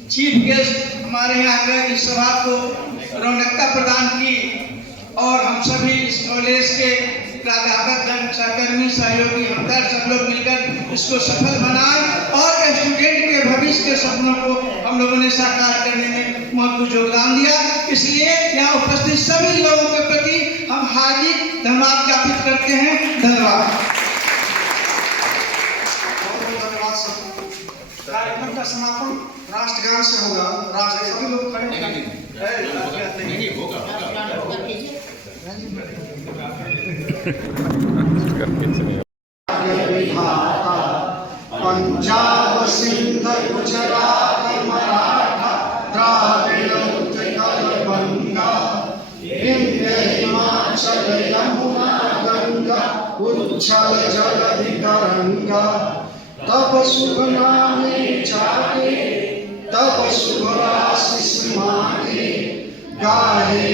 चीफ गेस्ट हमारे यहाँ आकर इस सभा को रौनकता प्रदान की और हम सभी इस कॉलेज के प्राध्यापक, सहकर्मी, सहयोगी, हमदर्द सब लोग मिलकर इसको सफल बनाए और स्टूडेंट के देश के सपनों को हम लोगों ने साकार करने में महत्वपूर्ण योगदान दिया। इसलिए यहाँ उपस्थित सभी लोगों के प्रति हम हार्दिक धन्यवाद ज्ञापित करते हैं। धन्यवाद। धन्यवाद सबको। कार्यक्रम का समापन राष्ट्रगान से होगा। राष्ट्र सभी लोग खड़े पंजाब सिंध गुजरात मराठा द्राविड़ उत्कल बंगा विंध्य हिमाचल यमुना गंगा उच्छल जलधि तरंगा तब शुभ नामे जाके तब शुभ आशीष मांगे गाहे